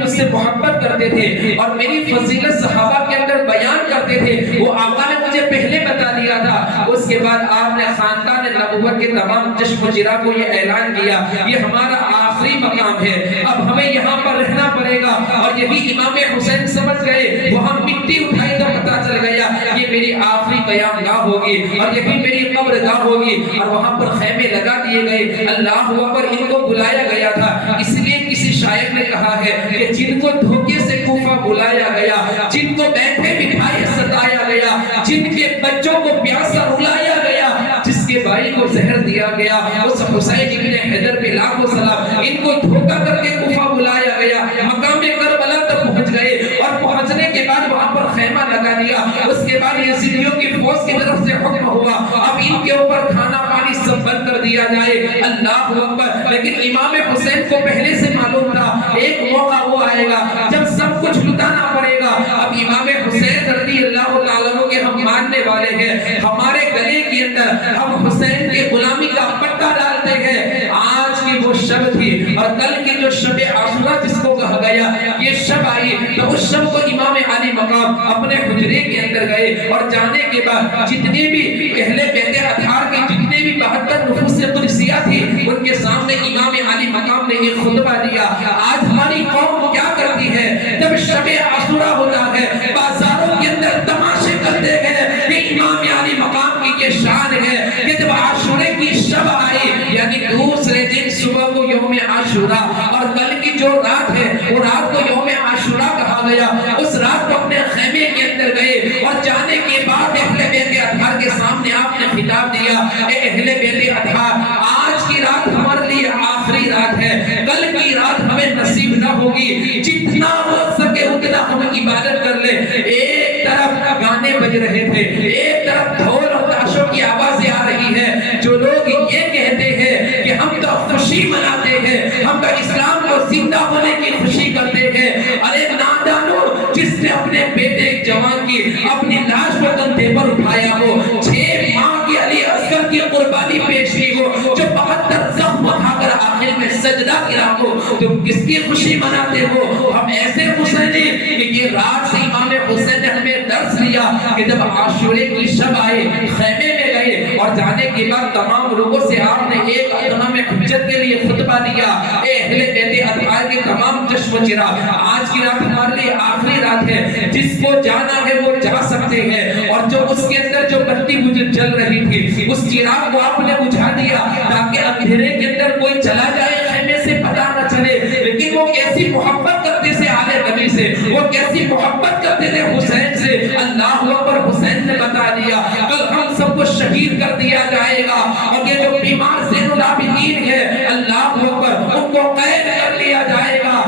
مجھ سے محبت کرتے تھے اور میری فضیلت صحابہ کے اندر بیان کرتے تھے وہ آقا نے مجھے پہلے بتا دیا تھا. اس کے بعد آپ نے خاندان نبوت کے تمام چشم و چراغ کو یہ اعلان کیا یہ ہمارا آخری مقام ہے, اب ہمیں یہاں پر رہنا پڑے گا. اور یہی امام حسین سمجھ گئے, وہاں مٹی اٹھائی تو پتہ چل گیا یہ میری آخری قیام گاہ ہوگی اور یہی میری قبر گاہ ہوگی, اور وہاں پر خیمے لگا دیے گئے. اللہ اکبر. ان کو بلایا گیا تھا اس لیے کسی شاعر نے کہا ہے کہ جن کو دھوکے سے کوفہ بلایا گیا, جن کو بیٹھے بٹھائے ستایا گیا, جن کے بچوں کو پیاسا رلایا گیا, جس کے بھائی کو زہر دیا گیا, اس حسین ابن حیدر پہ لاکھوں سلام. ان کو دھوکا کر کے کوفہ بلایا گیا, مقام کربلا تک پہنچ گئے اور پہنچنے کے بعد وہاں پر خیمہ لگا دیا. اس کے بعد یزیدیوں کی فوج کی طرف سے حکم ہوا اب ان کے اوپر کھانا پانی سب بند کر دیا جائے. اللہ اکبر. لیکن امام حسین کو پہلے سے معلوم تھا ایک موقع وہ آئے گا جب سب کچھ لٹانا پڑے گا. اب امام حسین رضی اللہ تعالیٰ عنہ کے ہم ماننے والے والے ہیں، ہمارے گلے کے اندر ہم حسین کے غلامی کا پٹا ڈالتے ہیں۔ آج کی وہ شب تھی اور کل کی جو شب عاشورہ جس کو کہا گیا، یہ شب آئی تو اس شب کو امام علی مقام اپنے حجرے کے اندر گئے اور جانے کے بعد جتنے بھی اہل بیت اطہار کے جتنے بھی 72 نفوس قدسیہ تھی ان کے سامنے امام علی مقام نے ایک خطبہ دیا۔ آج ہماری قوم کیا کرتی ہے؟ جب شب عاشورہ ہوتا ہے بازاروں کے اندر تماشے کرتے ہیں۔ یہ امام علی مقام کی یہ شان ہے کہ جب عاشورے کی شب آئی یعنی دوسرے دن صبح کو یوم عاشورہ اور کل کی جو رات ہے وہ رات کو یوم عاشورہ کہا گیا، اس رات کو اپنے خیمے کے اندر گئے اور جانے کے بعد اہل بیت اطہار کے سامنے آپ نے خطاب دیا، اے اہل بیت اطہار، آج کی رات ہمارے لیے آخری رات ہے، کل کی رات ہمیں نصیب نہ ہوگی، جتنا ہو سکے اتنا ہم عبادت کر لیں۔ ایک طرف گانے بج رہے تھے، ایک طرف ڈھول اور تاشوں کی آوازیں آ رہی ہے، جو لوگ یہ کہتے ہیں کہ ہم تو خوشی مناتے ہیں، ہم تو اسلام کو زندہ ہونے کی خوشی کرتے ہیں۔ ارے نادانو، جس نے اپنے بیٹے جوان کی اپنی لاش کو کندھے پر اٹھایا ہو، 6 ماہ کی علی اصغر کی قربانی پیش کی ہو، جو 72 زخم اٹھا کر آخر میں سجدہ کرا ہو، تم کس کی خوشی مناتے ہو؟ ہم ایسے حسینی کہ یہ رات سے امام حسین نے ہمیں درس لیا کہ جب عاشورے کی شب آئے خیمے میں گئے اور جانے کے بعد تمام لوگوں سے آپ نے ایک اتمام حجت کے لیے خطبہ دیا، اے اہل بیت اطہار کے تمام چشم و چراغ، آج کی رات ہمارے لیے آخری رات ہے، جس کو جانا ہے وہ جا سکتے ہیں، اور جو اس کے اندر جو بتی مجھے جل رہی تھی اس چراغ کو آپ نے بجھا دیا تاکہ اندھیرے کے اندر کوئی چلا جائے خیمے سے پتہ نہ چلے۔ لیکن وہ کیسی محبت کرتے سے آلے نبی سے، وہ کیسی محبت کرتے تھے حسین سے، اللہ اکبر، حسین نے بتا دیا کل ہم سب کو شہید کر دیا جائے گا، اور یہ جو بیمار زین العابدین ہے اللہ اکبر ان کو قید کر لیا جائے گا،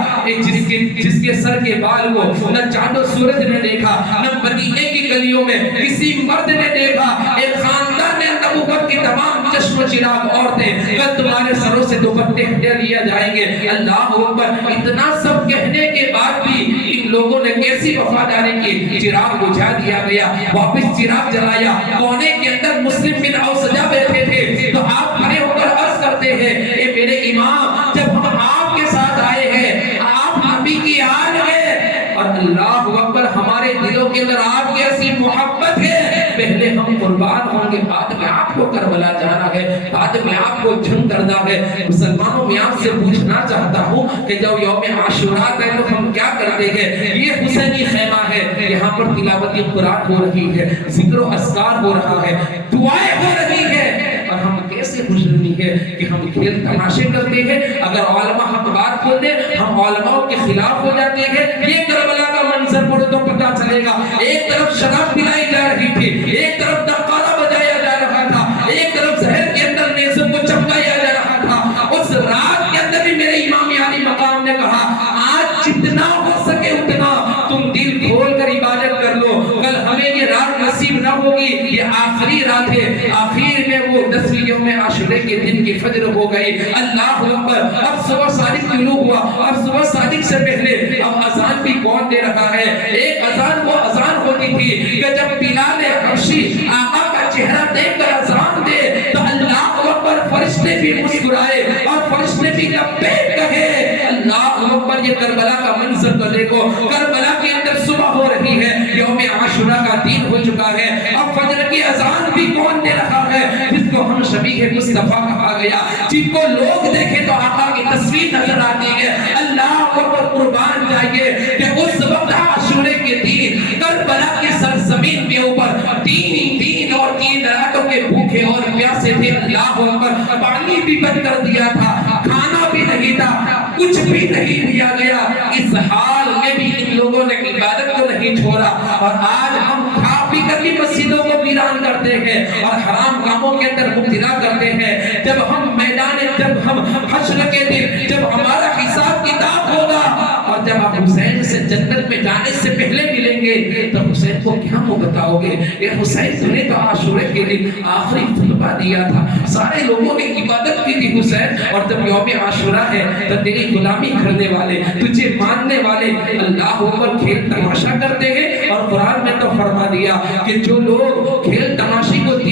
جس کے سر کے بال کو نہ چاند و سورج نے دیکھا، نہ مدینے کی گلیوں میں کسی مرد نے دیکھا، ایک خاندان نے نبوت کی تمام چشم و چراغ عورتیں کل تمہارے سروں سے دوپٹے ہٹا لیا جائیں گے۔ اللہ اکبر، اتنا سب کہنے کے بعد بھی ان لوگوں نے کیسی وفاداری کی، چراغ بجھا دیا گیا، واپس چراغ جلایا، کونے کے اندر مسلم بن اوسجہ بیٹھے تھے تو آپ کھڑے ہو کر عرض کرتے ہیں، اے میرے امام، جب ہم آپ کے ساتھ آئے ہیں آپ نبی کی آن ہے، اور اللہ اکبر ہمارے دلوں کے اندر آپ کی ایسی محبت ہے، پہلے ہم قربان ہوں گے، بعد میں آپ کو کربلا جانا ہے، بعد میں آپ کو جنگ کرنا ہے۔ مسلمانوں میں آپ سے پوچھنا چاہتا ہوں کہ جب یوم عاشورہ ہے تو ہم کیا کرتے ہیں؟ یہ حسینی خیمہ ہے، یہاں پر تلاوت قرآن ہو رہی ہے، ذکر و اذکار ہو رہا ہے، دعائیں ہو رہی ہے، اور ہم کیسے خوش رہی ہے کہ ہم کھیل تماشے کرتے ہیں۔ اگر علماء حق بات کھولتے ہم علماء کے خلاف ہو جاتے ہیں۔ یہ کربلا کا منظر پڑھو تو پتہ چلے گا، ایک طرف شراب پلائی جا رہی تھی، ایک طرف نقارہ بجایا جا رہا تھا، ایک طرف زہر کے اندر نیزوں کو چمکایا جا رہا تھا۔ اس رات کے اندر بھی میرے امام علی مقام نے کہا آج جتنا ہو سکے اتنا تم دل کھول کر عبادت کر لو، کل ہمیں یہ رات نصیب نہ ہوگی، یہ آخری رات ہے۔ آخر میں وہ 10ویں یوم عاشورے کے دن کی فجر ہو گئی، اللہ اکبر، اب صبح صادق طلوع ہوا، اب صبح صادق سے پہلے اب اذان بھی کون دے رہا ہے؟ ایک اذان وہ اذان ہوتی تھی کہ جب بلال حبشی آقا کا چہرہ دیکھ کر اذان دے تو اللہ اکبر فرشتے بھی مسکرائے اور فرشتے بھی لبیک کہے۔ اللہ اکبر، یہ کربلا کا منظر تو دیکھو، کربلا کے اندر صبح ہو رہی ہے، یوم عاشورہ کا دن ہو چکا ہے، اب فجر کی اذان بھی کون دے رہا ہے؟ جس کو ہم شبیہ مصطفیٰ کہا گیا، جن کو لوگ دیکھیں تو آقا کی تصویر نظر آتی ہے۔ اللہ اکبر، قربان جائیے کہ اس وقت عاشورے کے دن کربلا کی سرزمین کے اوپر 3 راتوں کے بھوکے اور پیاسے تھے۔ اللہ اکبر، پانی بھی بند کر دیا تھا، کھانا بھی نہیں تھا، کچھ بھی نہیں دیا گیا، اس حال میں بھی ان لوگوں نے عبادت کو نہیں چھوڑا، اور آج ہم کھا پی کر بھی مسجدوں کو ویران کرتے ہیں اور حرام کاموں کے اندر مبتلا کرتے ہیں۔ جب ہم حشر کے دن جب ہمارا حساب کتاب ہوگا اور جب آپ حسین سے جنت میں جانے سے پہلے ملیں گے تو حسین کو کیا وہ بتاؤ گے؟ اے حسین، تم نے تو عاشورے کے دن آخری خطبہ دیا تھا، سارے لوگوں نے عبادت کی تھی حسین، اور جب یوم عاشورہ ہے تو تیری غلامی کرنے والے، تجھے ماننے والے اللہ اوپر کھیل تماشا کرتے ہیں، اور قرآن میں تو فرما دیا کہ جو لوگ کھیل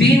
3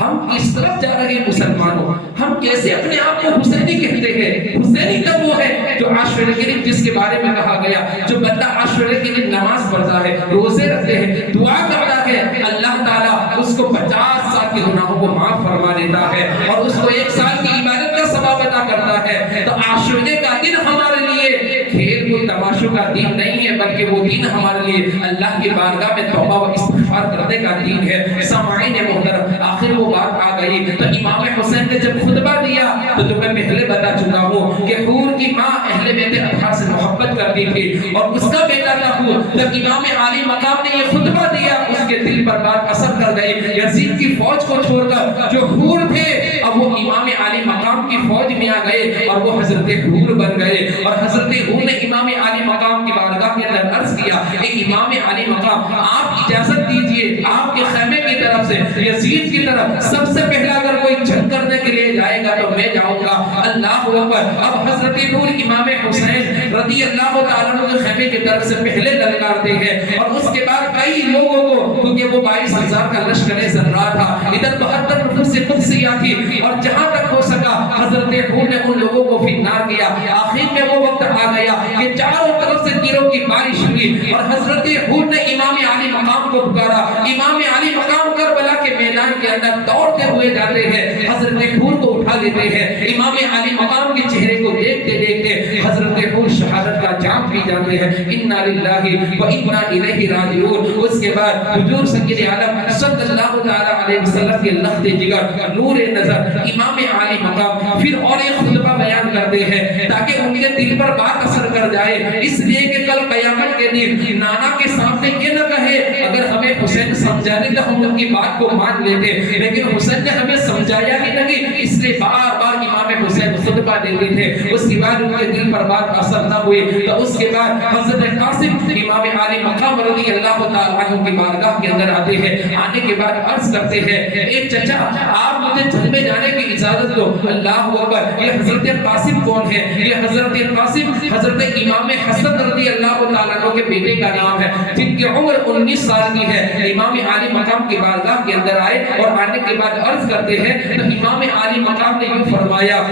ہم کس طرف جا رہے ہیں مسلمانوں؟ ہم کیسے اپنے آپ کو حسینی کہتے ہیں؟ حسینی تو وہ ہے جو عاشورے کے دن جس کے بارے میں کہا گیا جو بندہ عاشورے کے دن نماز پڑھتا ہے، روزے رکھتے ہیں، دعا کرتا ہے، اللہ تعالیٰ اس کو 50 سال کے گناہوں کو معاف فرما دیتا ہے اور اس کو 1 سال کی عبادت کا ثواب عطا کرتا ہے۔ تو عاشورے کا دن ہمارے لیے کھیل کو تماشوں کا دن نہیں ہے، بلکہ وہ دن ہمارے لیے اللہ کی بارگاہ میں توبہ و استغفار کرنے کا دن ہے۔ سامعین محترم، آخر وہ بات آ گئی تو امام حسین نے جب خطبہ دیا تو میں پہلے بتا چکا ہوں کہ حور کی ماں اہل بیت اطہار سے محبت کرتی تھی اور اس کا بیٹا تھا حور۔ جب امام عالی مقام نے یہ خطبہ دیا اس کے دل پر بات اثر کر گئی۔ یزید کی فوج کو چھوڑ کر جو حور تھے اب وہ امام عالی مقام کی فوج میں آ گئے اور وہ حضرت حور بن گئے، اور حضرت حور نے امام عالی مقام کی بارگاہ کے اندر عرض کیا کہ امام عالی مقام آپ اجازت دیجئے آپ کے خیمے کی طرف سے یزید کی طرف سب سے پہلا اگر کوئی جنگ کرنے کے لیے جائے گا تو میں جاؤں گا۔ اللہ اکبر۔ اب حضرت حور امام حسین رضی اللہ تعالیٰ عنہ کے خیمے کی طرف سے پہلے للکارتے ہیں اور اس کے بعد کئی لوگوں کو، کیونکہ وہ 22,000 کا لشکر زرہ تھا، ادھر 72 نفوس قدسیہ تھی، اور جہاں تک ہو سکا حضرت حور نے ان لوگوں کو فنار کیا۔ آخر میں وہ وقت آ گیا کہ چاروں طرف سے تیروں کی بارش ہوئی اور حضرت حور نے امام عالی مقام کو پکارا۔ امام عالی مقام کربلا کے میدان کے اندر دوڑتے ہوئے جاتے ہیں، حضرت حور کو اٹھا لیتے ہیں۔ امام عالی مقام کے چہرے کو دیکھتے دیکھتے حضرت حور شہادت کا جام پی جاتے ہیں۔ انا للہ و انا الیہ راجعون۔ اس کے بعد حضور سید عالم صلی اللہ تعالی علیہ وسلم کے لخت جگر، نور نظر امام عالی مقام پھر اور ایک خطبہ بیان کرتے ہیں تاکہ ان کے دل پر بات اثر کر جائے، اس لیے کہ کل قیامت کے دن نانا کے سامنے یہ نہ کہے اگر ہمیں حسین سمجھانے تو ہم ان کی بات کو مان لیتے، لیکن حسین نے ہمیں سمجھایا ہی نہیں، اس لیے بار بار امام حسین خطبہ دیتے تھے۔ اس کے بعد ان کے دل پر بات اثر نہ ہوئی تو اس کے بعد حضرت قاسم امام عالی مقام رضی اللہ تعالیٰ عنہ کی بارگاہ کے اندر آتے ہیں۔ آنے کے بعد عرض کرتے ہیں اے چچا آپ مجھے جنگ میں جانے کی اجازت دو۔ اللہ اکبر۔ یہ حضرت قاسم کون ہے؟ یہ حضرت قاسم حضرت امام حسن رضی اللہ تعالیٰ عنہ کے بیٹے کا نام ہے، جن کی عمر 19 سال کی ہے۔ امام عالی مقام کی بارگاہ کے اندر آئے اور آنے کے بعد عرض کرتے ہیں تو امام عالی مقام نے یوں فرمایا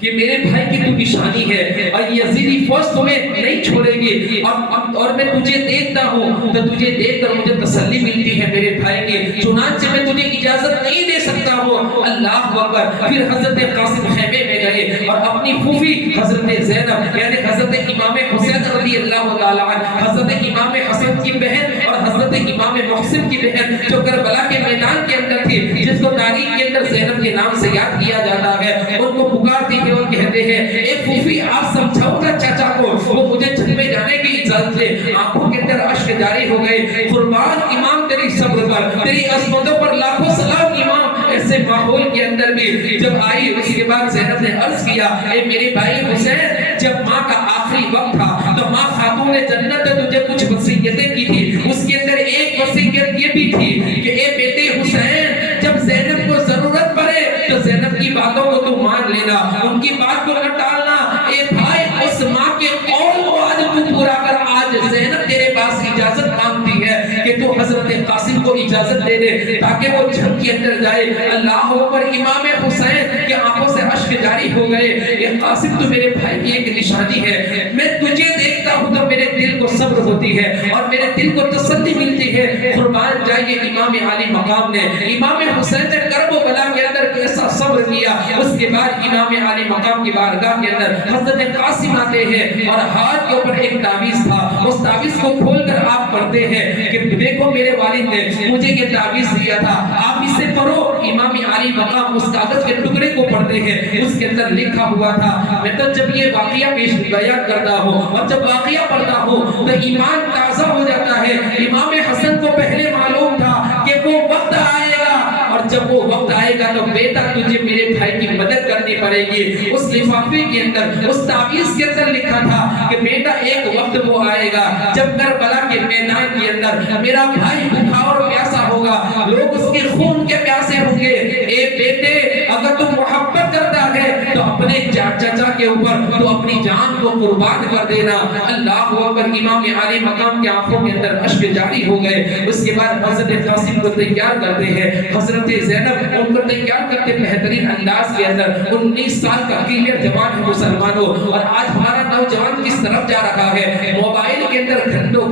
کہ میرے بھائی کی تو نشانی ہے اور یزیدی فوج تمہیں نہیں چھوڑے گی، اور میں تجھے دیکھتا ہوں تو تجھے دیکھ کر مجھے تسلی ملتی ہے میرے بھائی کی، چنانچہ میں تجھے اجازت نہیں دے سکتا ہوں۔ اللہ اکبر۔ پھر حضرت قاسم خیمے میں گئے اور اپنی پھوپھی حضرت زینب یعنی حضرت امام حسین رضی اللہ تعالیٰ عنہ، حضرت امام حسن کی بہن اور حضرت امام محسن کی بہن جو کربلا کے میدان کے اندر تھی، جس کو تاریخ کے اندر زینب کے نام سے یاد کیا جاتا ہے، ان کو پکارتی ہے اور کہتے ہیں اے پھوپھی آپ سمجھاؤ نا چاچا کو وہ مجھے جنگ میں جانے کی اجازت دے۔ آنکھوں کے اندر اشک جاری ہو گئے۔ قربان امام تیری صبر پر، تیری عظمتوں پر لاکھوں سلام امام۔ ایسے ماحول کے اندر بھی جب آئی اس کے بعد زینب نے عرض کیا اے میرے بھائی حسین جب ماں کا آخری وقت تھا تو ماں خاتون جنت نے تجھے کچھ وصیتیں کی تھی، اس کے اندر ایک وصیت یہ بھی تھی کہ اے بیٹے حسین جب زینب کو ضرورت پڑے تو زینب کی باتوں کو تو مان لینا، ان کی بات کو نہ ٹالنا۔ اے بھائی اس ماں کے قول کو آج تو پورا کر، آج زینب تیرے پاس اجازت مانگتی ہے کہ تو حضرت قاسم کو اجازت دے دے تاکہ وہ جنگ کے اندر جائے۔ اللہ اکبر۔ امام حسین کی آنکھوں سے اشک جاری ہو گئے۔ یہ قاسم تو میرے بھائی کی ایک نشانی ہے، میں تجھے دیکھتا ہوں تو میرے دل کو صبر ہوتی ہے اور میرے دل کو تسلی ملتی ہے۔ قربان جائیے امام عالی مقام نے امام حسین نے کرب و بلا کے اندر کیسا صبر کیا۔ اس کے بعد امام عالی مقام کی بارگاہ کے اندر حضرت قاسم آتے ہیں اور ہاتھ کے اوپر ایک تعویذ تھا، اس تعویذ کو کھول کر آپ پڑھتے ہیں کہ دیکھو میرے والد نے مجھے یہ تعویذ دیا تھا، آپ اسے پڑھو۔ امام عالی مقام اس کاغذ کے ٹکڑے کو پڑھتے ہیں، اس کے اندر لکھا ہوا تھا، میں تو جب یہ واقعہ پیش بیان کرتا ہوں اور جب واقعہ پڑھتا ہوں تو ایمان تازہ ہو جاتا ہے۔ امام حسن کو پہلے معلوم تھا کہ وہ وقت آئے گا اور جب وہ وقت آئے گا تو بیٹا تجھے میرے بھائی کی مدد کرنی پڑے گی۔ اس لفافے کے اندر اس تعویذ کے اندر لکھا تھا کہ بیٹا ایک وقت وہ آئے گا جب کربلا کے میدان کے اندر میرا بھائی بھوکا اور پیاسا ہوگا، لوگ اس کے خون کے پیاسے ہوں گے۔ اے بیٹے اگر تم محبت کرتا ہے تو اپنے چچا کے اوپر تو اپنی جان کو قربان کر دینا۔ اللہ اکبر۔ امام عالی مقام کی آنکھوں کے اندر اشک جاری ہو گئے۔ اس کے بعد حضرت قاسم کو تیار کرتے ہیں، حضرت زینب ان کو تیار کرتے بہترین انداز کے اندر۔ 19 سال کا کلیئر جوان ہے مسلمانوں، اور آج ہمارا نوجوان کس طرف جا رہا ہے؟ موبائل کے اندر گھنٹوں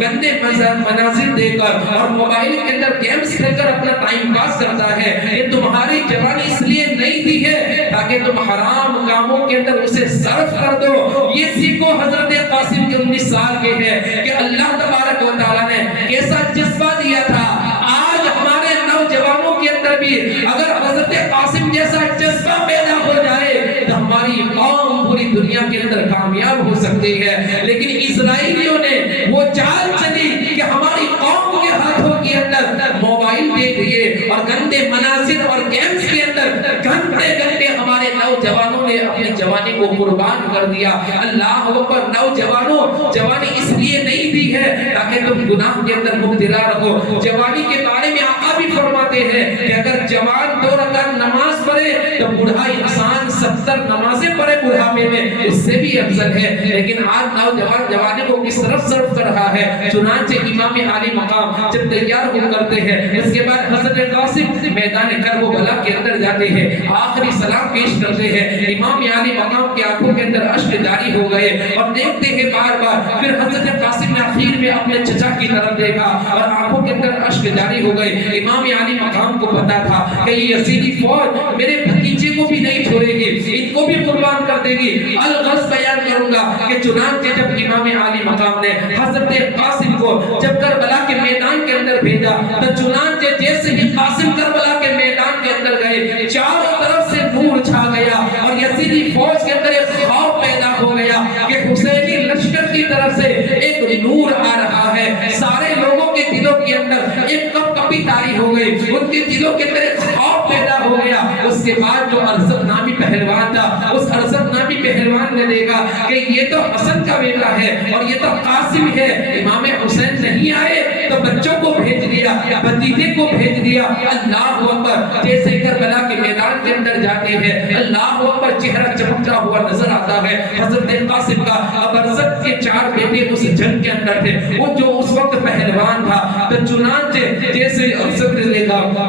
گندے مناظر دے کر اور موبائل کے اندر گیمز کھیل کر اپنا ٹائم پاس کرتا ہے۔ یہ تمہاری جوانی اس لیے نہیں دی ہے تاکہ تم حرام کاموں کے اندر اسے صرف کر دو۔ یہ سیکھو حضرت قاسم کے 19 سال کے ہے کہ اللہ تبارک و تعالیٰ نے کیسا جذبہ دیا تھا۔ آج ہمارے نوجوانوں کے اندر بھی اگر حضرت قاسم جیسا جذبہ پیدا ہو جائے تو ہماری قوم پوری دنیا کے اندر کامیاب ہو سکتی ہے۔ لیکن اسرائیلیوں نے وہ چال چلی کہ ہماری قوم کے ہاتھوں کے اندر موبائل دے دیے اور گندے مناظر اور گیمز کے اندر گھنٹے ہمارے نوجوانوں نے اپنی جوانی کو قربان کر دیا۔ اللہ اکبر۔ نوجوانوں جوانی اس لیے نہیں دی ہے تاکہ تم گناہ کے اندر مبتلا رہو۔ جوانی کے بارے میں آقا بھی فرماتے ہیں کہ اگر جوان 2 رکعت نماز پڑھے تو بوڑھا انسان 70 نمازیں پڑھے بڑھاپے میں، اس سے بھی افضل ہے۔ لیکن آج نوجوان جوانی کو کس طرف صرف کر رہا ہے؟ چنانچہ امام عالی مقام جب تیار ہو کرتے ہیں، اس کے بعد حضرت قاسم میدان کربلا کے اندر جاتے ہیں، آخری سلام پیش کرتے ہیں۔ امام عالی مقام کی آنکھوں کے اندر اشک جاری ہو گئے اور دیکھتے ہیں بار بار۔ پھر حضرت قاسم نے آخر میں اپنے چچا کی طرف دیکھا اور آنکھوں کے اندر اشک جاری ہو گئے۔ امام عالی مقام کو پتا تھا کہ یہ یزیدی فوج میرے بھتیجے کو بھی نہیں چھوڑے گی، ان کو بھی قربان کر دے گی۔ الغرض بیان کروں گا کہ چنانچہ جب امام عالی مقام نے حضرت قاسم کو جب کربلا کے میدان کے اندر بھیجا تو چنانچہ جیسے ہی قاسم کربلا کے میدان کے اندر گئے، چاروں طرف سے نور چھا گیا اور یزیدی فوج کے اندر ایک خوف پیدا ہو گیا کہ حسینی لشکر کی طرف سے ایک نور آ رہا ہے۔ سارے لوگوں کے دلوں کے اندر ایک کپ کپی طاری ہو گئی، ان کے دلوں کے اندر ایک خوف پیدا ہو گیا۔ اس کے بعد جو ارزق نامی پہلوان تھا، اس ارزق نامی پہلوان نے دیکھا کہ یہ تو حسن کا بیٹا ہے اور یہ تو قاسم ہے، امام حسین نہیں آئے تو بچوں کو بھیج دیا، بھتیجے کو بھیج دیا۔ اللہ اکبر۔ جیسے کربلا کے میدان کے اندر جاتے ہیں، اللہ اکبر، چہرہ چمکتا ہوا نظر آتا ہے حضرت قاسم کا۔ اب ارزق کے 4 بیٹے اس جنگ کے اندر تھے، وہ جو اس وقت پہلوان تھا، تو چنانچہ جیسے ارزق نے دیکھا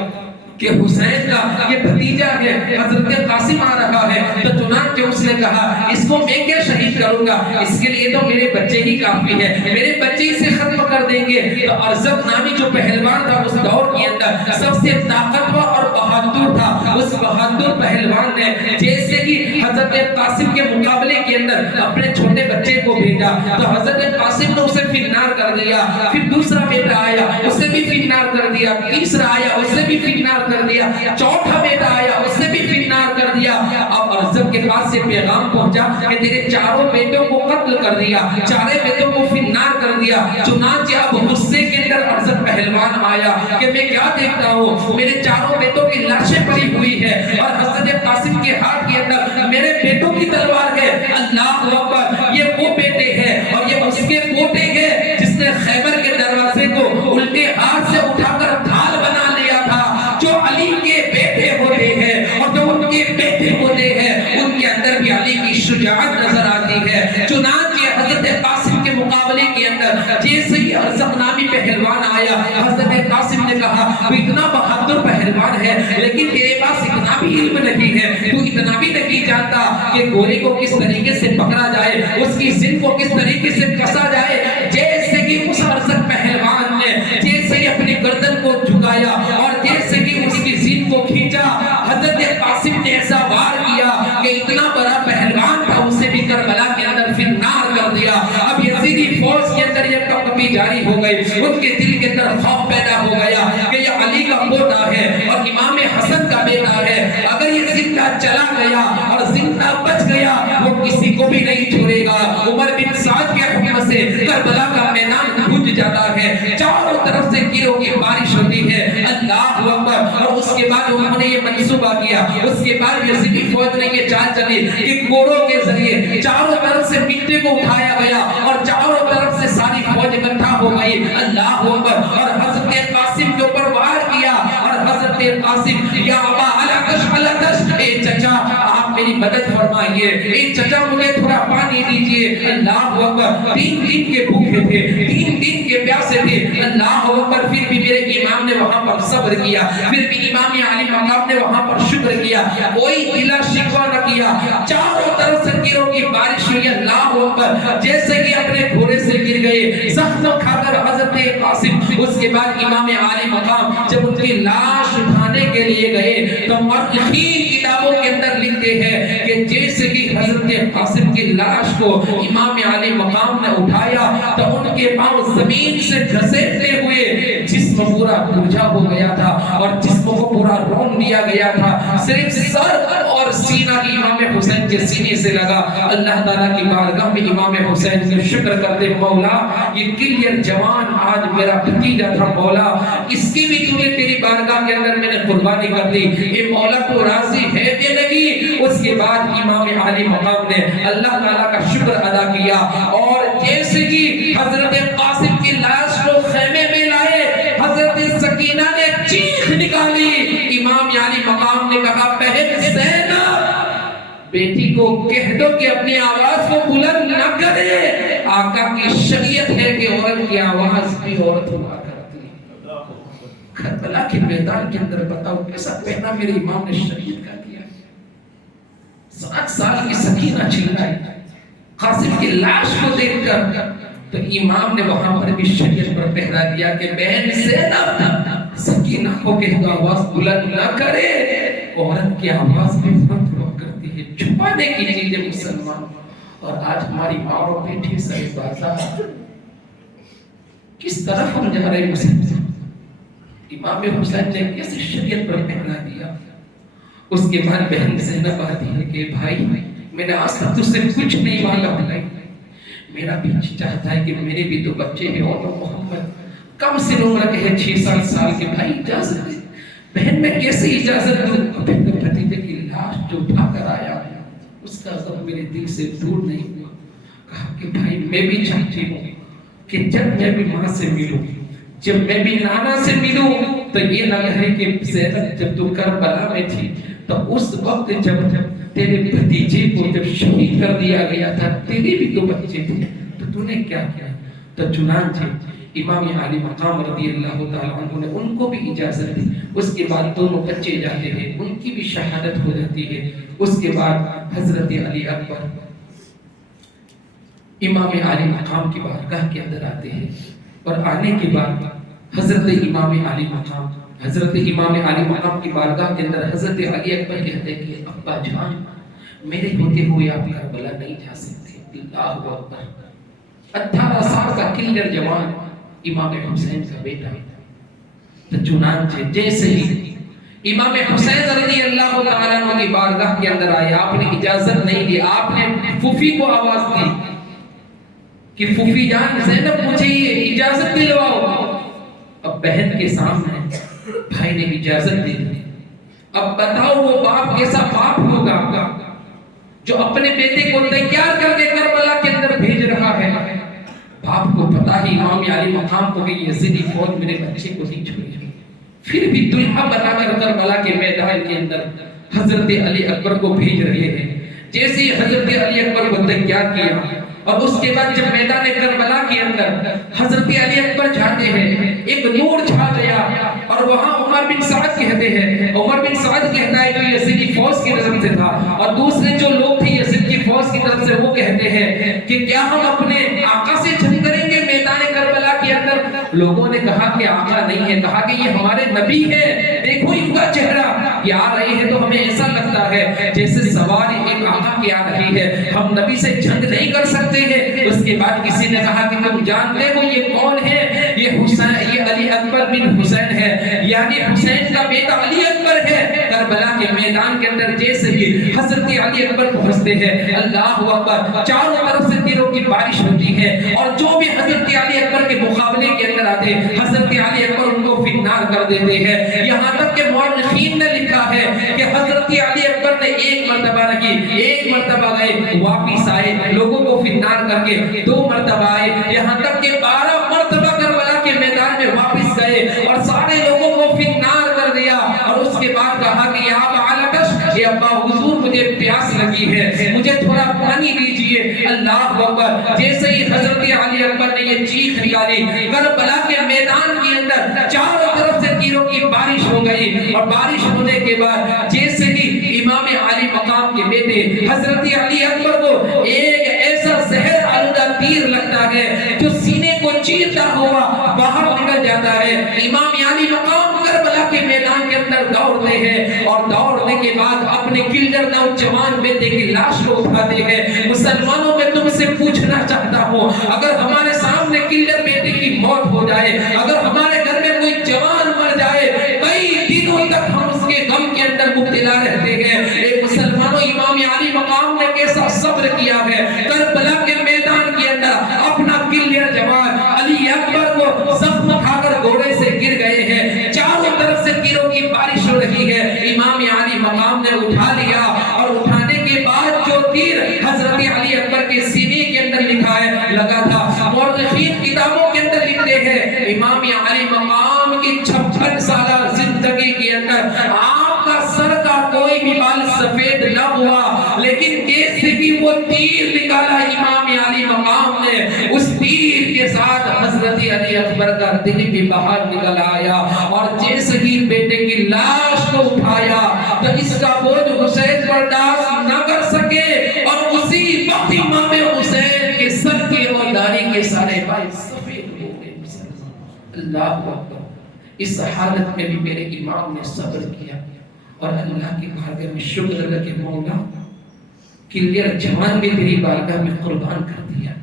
کہ حسین کا یہ بھتیجا ہے، حضرت قاسم آ رہا ہے، تو چنانچہ اس نے کہا اس کو میں کیا شہید کروں گا، اس کے لیے تو میرے بچے ہی کافی ہے، میرے بچے اسے ختم کر دیں گے۔ تو ارزق نامی جو پہلوان تھا اس دور کے اندر سب سے طاقتور اور بہادر تھا، اس بہادر پہلوان نے جیسے کہ حضرت قاسم کے مقابلے کے اندر اپنے چھوٹے بچے کو بھیجا تو حضرت قاسم نے اسے فنار کر دیا۔ پھر دوسرا بیٹا آیا، اسے بھی فنار کر دیا، تیسرا آیا، اسے بھی فنار کر دیا، چوتھا بیٹا آیا، اسے بھی فنار کر دیا۔ اب ارزق کے پاس سے پیغام پہنچا کہ تیرے چاروں بیٹوں کو قتل کر دیا، چارے بیٹوں کو فنار کر دیا۔ چنانچہ اب غصے کے اندر ارزق پہلوان آیا کہ میں کیا دیکھتا ہوں، میرے چاروں بیٹوں کی لاشیں پڑی ہوئی ہے اور حضرت قاسم کے ہاتھ کے اندر میرے بیٹوں کی تلوار ہے۔ اللہ اکبر۔ یہ وہ بیٹے ہیں اور یہ اس کے پوتے ہیں جس نے خیبر کے دروازے کو الٹے ہاتھ سے اٹھا کر ڈھال بنا لیا تھا۔ جو علی کے بیٹے ہوتے ہیں اور جو ان کے بیٹے ہوتے ہیں ان کے اندر بھی علی کی شجاعت نظر آتی ہے۔ چنانچہ حضرت قاسم کے مقابلے کے اندر جیسے ہی ارزق نامی پہلوان آیا، حضرت قاسم نے کہا وہ اتنا بہادر پہلوان ہے لیکن تیرے پاس اتنا بھی علم نہیں ہے، تو اتنا بھی نہیں جانتا کہ گھوڑے کو کس طریقے سے پکڑا جائے، اس کی زن کو کس طریقے سے کسا جائے۔ جیسے کہ اس ارزق پہلوان نے جیسے ہی اپنی گردن کو جھکایا اور جیسے کہ اس کی زن کو کھینچا، حضرت قاسم نے ایسا وار کیا کہ اتنا بڑا پہلوان تھا اسے بھی کربلا کے اندر فنار کر دیا۔ اب یزیدی فوج کے اندر یہ کپی جاری ہو گئی، ان کے دل کے اندر خوف پیدا ہو گیا کہ یہ علی کا پوتا ہے اور امام حسن کا بیٹا ہے، اگر یہ زندہ چلا گیا اور زندہ بچ گیا وہ کسی کو بھی نہیں چھوڑے گا۔ عمر بن سعد کے حکم سے کربلا کا میدان بھج جاتا ہے، چاروں طرف سے تیروں کی بارش ہوتی ہے۔ اللہ اکبر۔ اور اس کے بعد انہوں نے یہ منصوبہ کیا، اس کے بعد یزیدی فوج نے یہ چال چلی کہ گھوڑوں کے ذریعے چاروں طرف سے مٹی کو اٹھایا گیا اور چاروں طرف سے ساری فوج اکٹھا ہو گئی۔ اللہ اکبر۔ اور حضرت قاسم کے اوپر وار کیا اور حضرت قاسم یا ابا الاتش الاتش، اے چچا آپ میری مدد فرمائیے، اے چچا مجھے تھوڑا پانی دیجئے، اللہ اکبر، 3 دن کے بھوکے تھے، 3 دن کے پیاسے تھے، اللہ اکبر، پھر بھی میرے امام نے وہاں پر صبر کیا، پھر بھی امام عالی مقام نے وہاں پر شکر کیا، کوئی گلہ شکوہ نہ کیا، چاروں طرف سے تیروں کی بارش ہوئی، اللہ اکبر، جیسے کہ اپنے گھوڑے سے گر گئے، زخم کھا کر حضرت قاسم، اس کے بعد امام عالی مقام جب ان کی لاش اٹھانے کے لیے گئے تو مؤرخین کتابوں کے اندر لکھتے ہیں کہ جیسے کہ حضرت قاسم کی لاش کو امام عالی مقام نے اٹھایا تو ان کے پاؤں زمین سے گھسیٹتے ہوئے جسم پورا بوجھا ہو گیا تھا اور جسم کو پورا رون دیا گیا تھا، صرف سر اور سینہ امام حسین کے سینے سے لگا۔ اللہ تعالیٰ کی بارگاہ میں امام حسین سے شکر کرتے، مولا یہ کلیئر جوان آج میرا بھتیجا تھا، مولا اس کی بھی تو نے تیری بارگاہ کے اندر میں نے قربانی کر دی، اے مولا تو راضی ہے کہ نہیں؟ اس کے بعد امام عالی مقام نے اللہ تعالیٰ کا شکر ادا کیا اور جیسے کہ حضرت قاسم کی لاش کو خیمے میں لائے، حضرت سکینہ نے چیخ نکالی، امام عالی مقام نے کہا بہن زینب بیٹی کو کہہ دو کہ اپنی آواز کو بلند نہ کرے، آقا کی شریعت ہے کہ عورت کی آواز بھی عورت ہوا کرتی ہے۔ کربلا کے میدان کے اندر بتاؤ کیسا پہنا میرے امام نے شریعت کا دیا، 7 سال کی سکینہ چلائی، قاسم کی لاش کو دیکھ کر تو امام نے وہاں پر بھی شریعت پر پہرا دیا کہ بہن زینب سکینہ کو کہہ دو آواز بلند نہ کرے، عورت کی آواز بھی بلند ہوا کرتی ہے، چھپانے کی چیزیں مسلمان۔ اور آج ہماری ماں اور بیٹی سر بازار کس طرف ہم جا رہے مسلمان؟ امام حسین نے کیسے شریعت پر پہنا دیا۔ اس کے بعد بہن زینب آتی ہے کہ بھائی میں نے آج تک تجھ سے کچھ نہیں مانگا، بھائی میرا بھی چاہتا ہے کہ میرے بھی 2 بچے ہیں اور محمد کم سے عمر کے ہیں 6-7 سال کے، بھائی اجازت دے۔ بہن میں کیسے اجازت دوں؟ اپنے بھتیجے کی لاش جو اٹھا کر آیا اس کا غم میرے دل سے دور نہیں ہوا۔ کہا کہ بھائی میں بھی چاہتی ہوں کہ جب میں بھی ماں سے ملوں، جب میں بھی نانا سے ملوں تو یہ نہ کہے کہ زینب جب تو کربلا میں تھی تو اس وقت جب تیرے بھتیجے کو جب شہید کر دیا گیا تھا تیرے بھی 2 بچے تھے تو تو نے کیا کیا؟ تو چنانچہ امام عالی مقام رضی اللہ تعالیٰ عنہ نے ان کو بھی اجازت دی، اس کے بعد دونوں بچے جاتے ہیں، ان کی بھی شہادت ہو جاتی ہے۔ اس کے بعد حضرت علی اکبر امام عالی مقام کی بارگاہ کے اندر آتے ہیں اور آنے کے بعد حضرت امام عالی مقام کی بارگاہ کے اندر حضرت علی اکبر کہتے ہیں کہ ابا جان میرے ہوتے ہوئے آپ کربلا نہیں جا سکتے۔ اللہ اکبر، 18 سال کا کلیئر جوان امام حسین کا بیٹا، تو چنانچہ جیسے ہی امام حسین رضی اللہ تعالیٰ عنہ کی بارگاہ کے اندر آئے، آپ نے اجازت نہیں دی، آپ نے پھوپھی کو آواز دی کہ پھوپھی جان زینب مجھے یہ اجازت دلواؤ۔ اب بہن کے سامنے بھائی نے اجازت دی، اب بتاؤ وہ باپ کیسا باپ ہوگا جو اپنے بیٹے کو تیار کر کے کربلا کے اندر بھیج رہا ہے۔ باپ کو پتا ہی امام علی مقام کو کہ یزیدی فوج میرے بچے کو نہیں چھوڑے، پھر بھی دلہا بنا کر کربلا کے میدان کے اندر حضرت علی اکبر کو بھیج رہے ہیں۔ جیسے ہی حضرت علی اکبر کو تیار کیا اور اس کے بعد جب میدان کربلا کے اندر حضرت علی اکبر جاتے ہیں، ایک نور چھا گیا اور وہاں عمر بن سعد کہتے ہیں، عمر بن سعد کہتا ہے جو یزید کی فوج کی طرف سے تھا، اور دوسرے جو لوگ تھے یزید کی فوج کی طرف سے وہ کہتے ہیں کہ کیا ہم اپنے آقا سے جنگ کریں گے میدان کربلا کے اندر؟ لوگوں نے کہا کہ آقا نہیں ہے، کہا کہ یہ ہمارے نبی ہے، دیکھو ان کا چہرہ، یہ آ رہے ہیں تو ہمیں ایسا لگتا ہے جیسے سواری ایک آقا کی آ رہی ہے، ہم نبی سے جنگ نہیں کر سکتے ہیں۔ اس کے بعد کسی نے کہا کہ تم جانتے ہو یہ کون ہے؟ یہ حسین، یہ علی اکبر بن حسین ہے، یعنی حسین کا بیٹا علی اکبر ہے۔ کربلا کے میدان کے اندر جیسے ہی حضرت علی اکبر پہنچتے ہیں، اللہ اکبر، چاروں طرف سے تیروں کی بارش ہوتی ہے اور جو بھی حضرت علی اکبر کے مقابلے کے اندر آتے حضرت علی اکبر ان کو فنار کر دیتے ہیں۔ یہاں تک کہ مورخین نے لکھا ہے کہ حضرت علی اکبر نے 1 مرتبہ نہیں، 1 مرتبہ گئے واپس آئے، لوگوں کو فنار کر کے 2 مرتبہ آئے، یہاں تک کہ 12 مرتبہ کربلا کے میدان میں واپس گئے اور سارے لوگوں کو فنار کر دیا، اور اس کے بعد کہا کہ یا ابا علقش، اے ابا حضور مجھے پیاس لگی اللہ اکبر، جیسے ہی حضرت علی اکبر نے یہ چیخ نکالی، کربلا کے میدان کے اندر چاروں طرف سے تیروں کی بارش ہو گئی، اور بارش ہونے کے بعد جیسے ہی امام علی مقام کے بیٹے حضرت علی اکبر کو ایک ایسا زہر آلودہ تیر لگتا ہے جو سینے کو چیرتا ہوا باہر نکل جاتا ہے، امام علی مقام کربلا کے میدان کے اندر دوڑتے ہیں، اور دوڑنے کے بعد اپنے کلڈر نوجوان بیٹے کی لاش کو اٹھاتے ہیں۔ مسلمانوں میں تم سے پوچھنا چاہتا ہوں، اگر ہمارے سامنے کلڈر بیٹے کی موت ہو جائے، اگر ہمارے گھر میں کوئی جوان مر جائے، کئی دنوں تک ہم اس کے غم کے اندر مبتلا رہتے ہیں۔ اے مسلمانوں، امام علی مقام نے کیسا صبر کیا ہے، کربلا کے میدان کے اندر اپنا کلڈر جوان علی اکبر کو زخم کھا کر گھوڑے سے گر گئے ہیں، چاروں طرف سے تیروں کی بارش ہو رہی ہے، امام علی مقام نے اٹھا لیا، اور اٹھانے کے بعد جو تیر حضرت علی اکبر کے سینے کے اندر لکھا ہے لگا تھا، مورخین کتابوں کے اندر لکھتے ہیں امام علی مقام کی 56 سالہ زندگی کے اندر آپ کا سر کا کوئی بھی بال سفید نہ ہوا، لیکن جیسے ہی وہ تیر نکالا امام علی مقام نے، اس تیر کے ساتھ حضرت علی اکبر کا دل بھی باہر نکل آیا، اور جیسے ہی بیٹے کی لاش کو اٹھایا تو اس کا بوجھ حسین برداشت نہ کر سکے، اور اسی وقت امام حسین کے سر کی اور داڑھی کے سارے بال سفید ہو گئے۔ اللہ اکبر، اس حالت میں بھی میرے امام نے صبر کیا، اور اللہ کی بارگاہ میں شکر ادا کہ مولا کلیر جوان بھی تیری بارگاہ میں قربان کر دیا،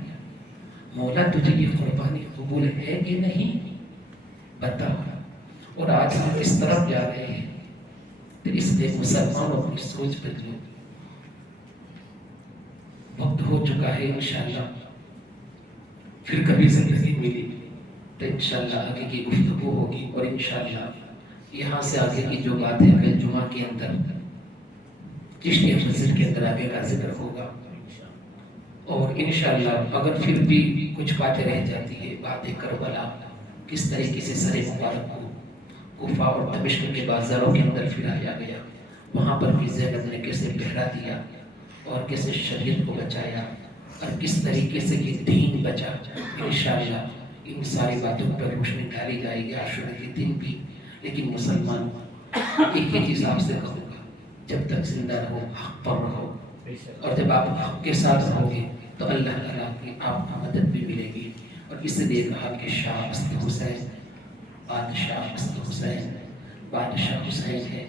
مولا تجھے یہ قربانی قبول ہے کہ نہیں بتا۔ اور آج ہم اس طرف جا رہے ہیں، تو اس لیے مسلمانوں اپنی سوچ بدلو، وقت ہو چکا ہے، انشاءاللہ پھر کبھی زندگی ملی تو انشاءاللہ آگے کی گفتگو ہوگی، اور انشاءاللہ یہاں سے آگے کی جو بات ہے کل جمعہ کے اندر چشتیہ مسجد کے اندر آگے کا ذکر ہوگا، اور انشاءاللہ اگر پھر بھی کچھ باتیں رہ جاتی ہے، بات کربلا کس طریقے سے سر مبارک کو کوفہ اور دمشق کے بازاروں کے اندر پھرایا گیا، وہاں پر بھی زینب نے کیسے پہرا دیا اور کیسے شریعت کو بچایا، اور کس طریقے سے یہ دین بچا، انشاءاللہ ان ساری باتوں پر روشنی ڈالی جائے گی عاشورہ کے دن بھی۔ لیکن مسلمان ایک ہی چیز آپ سے کہوں گا، جب تک زندہ رہو حق پر رہو، اور جب آپ حق کے ساتھ رہو گے تو اللہ تعالیٰ کی آپ کو مدد بھی ملے گی۔ اور اس لیے کہا کہ شاہ اسد حسین، بادشاہ اسد حسین، بادشاہ حسین ہے،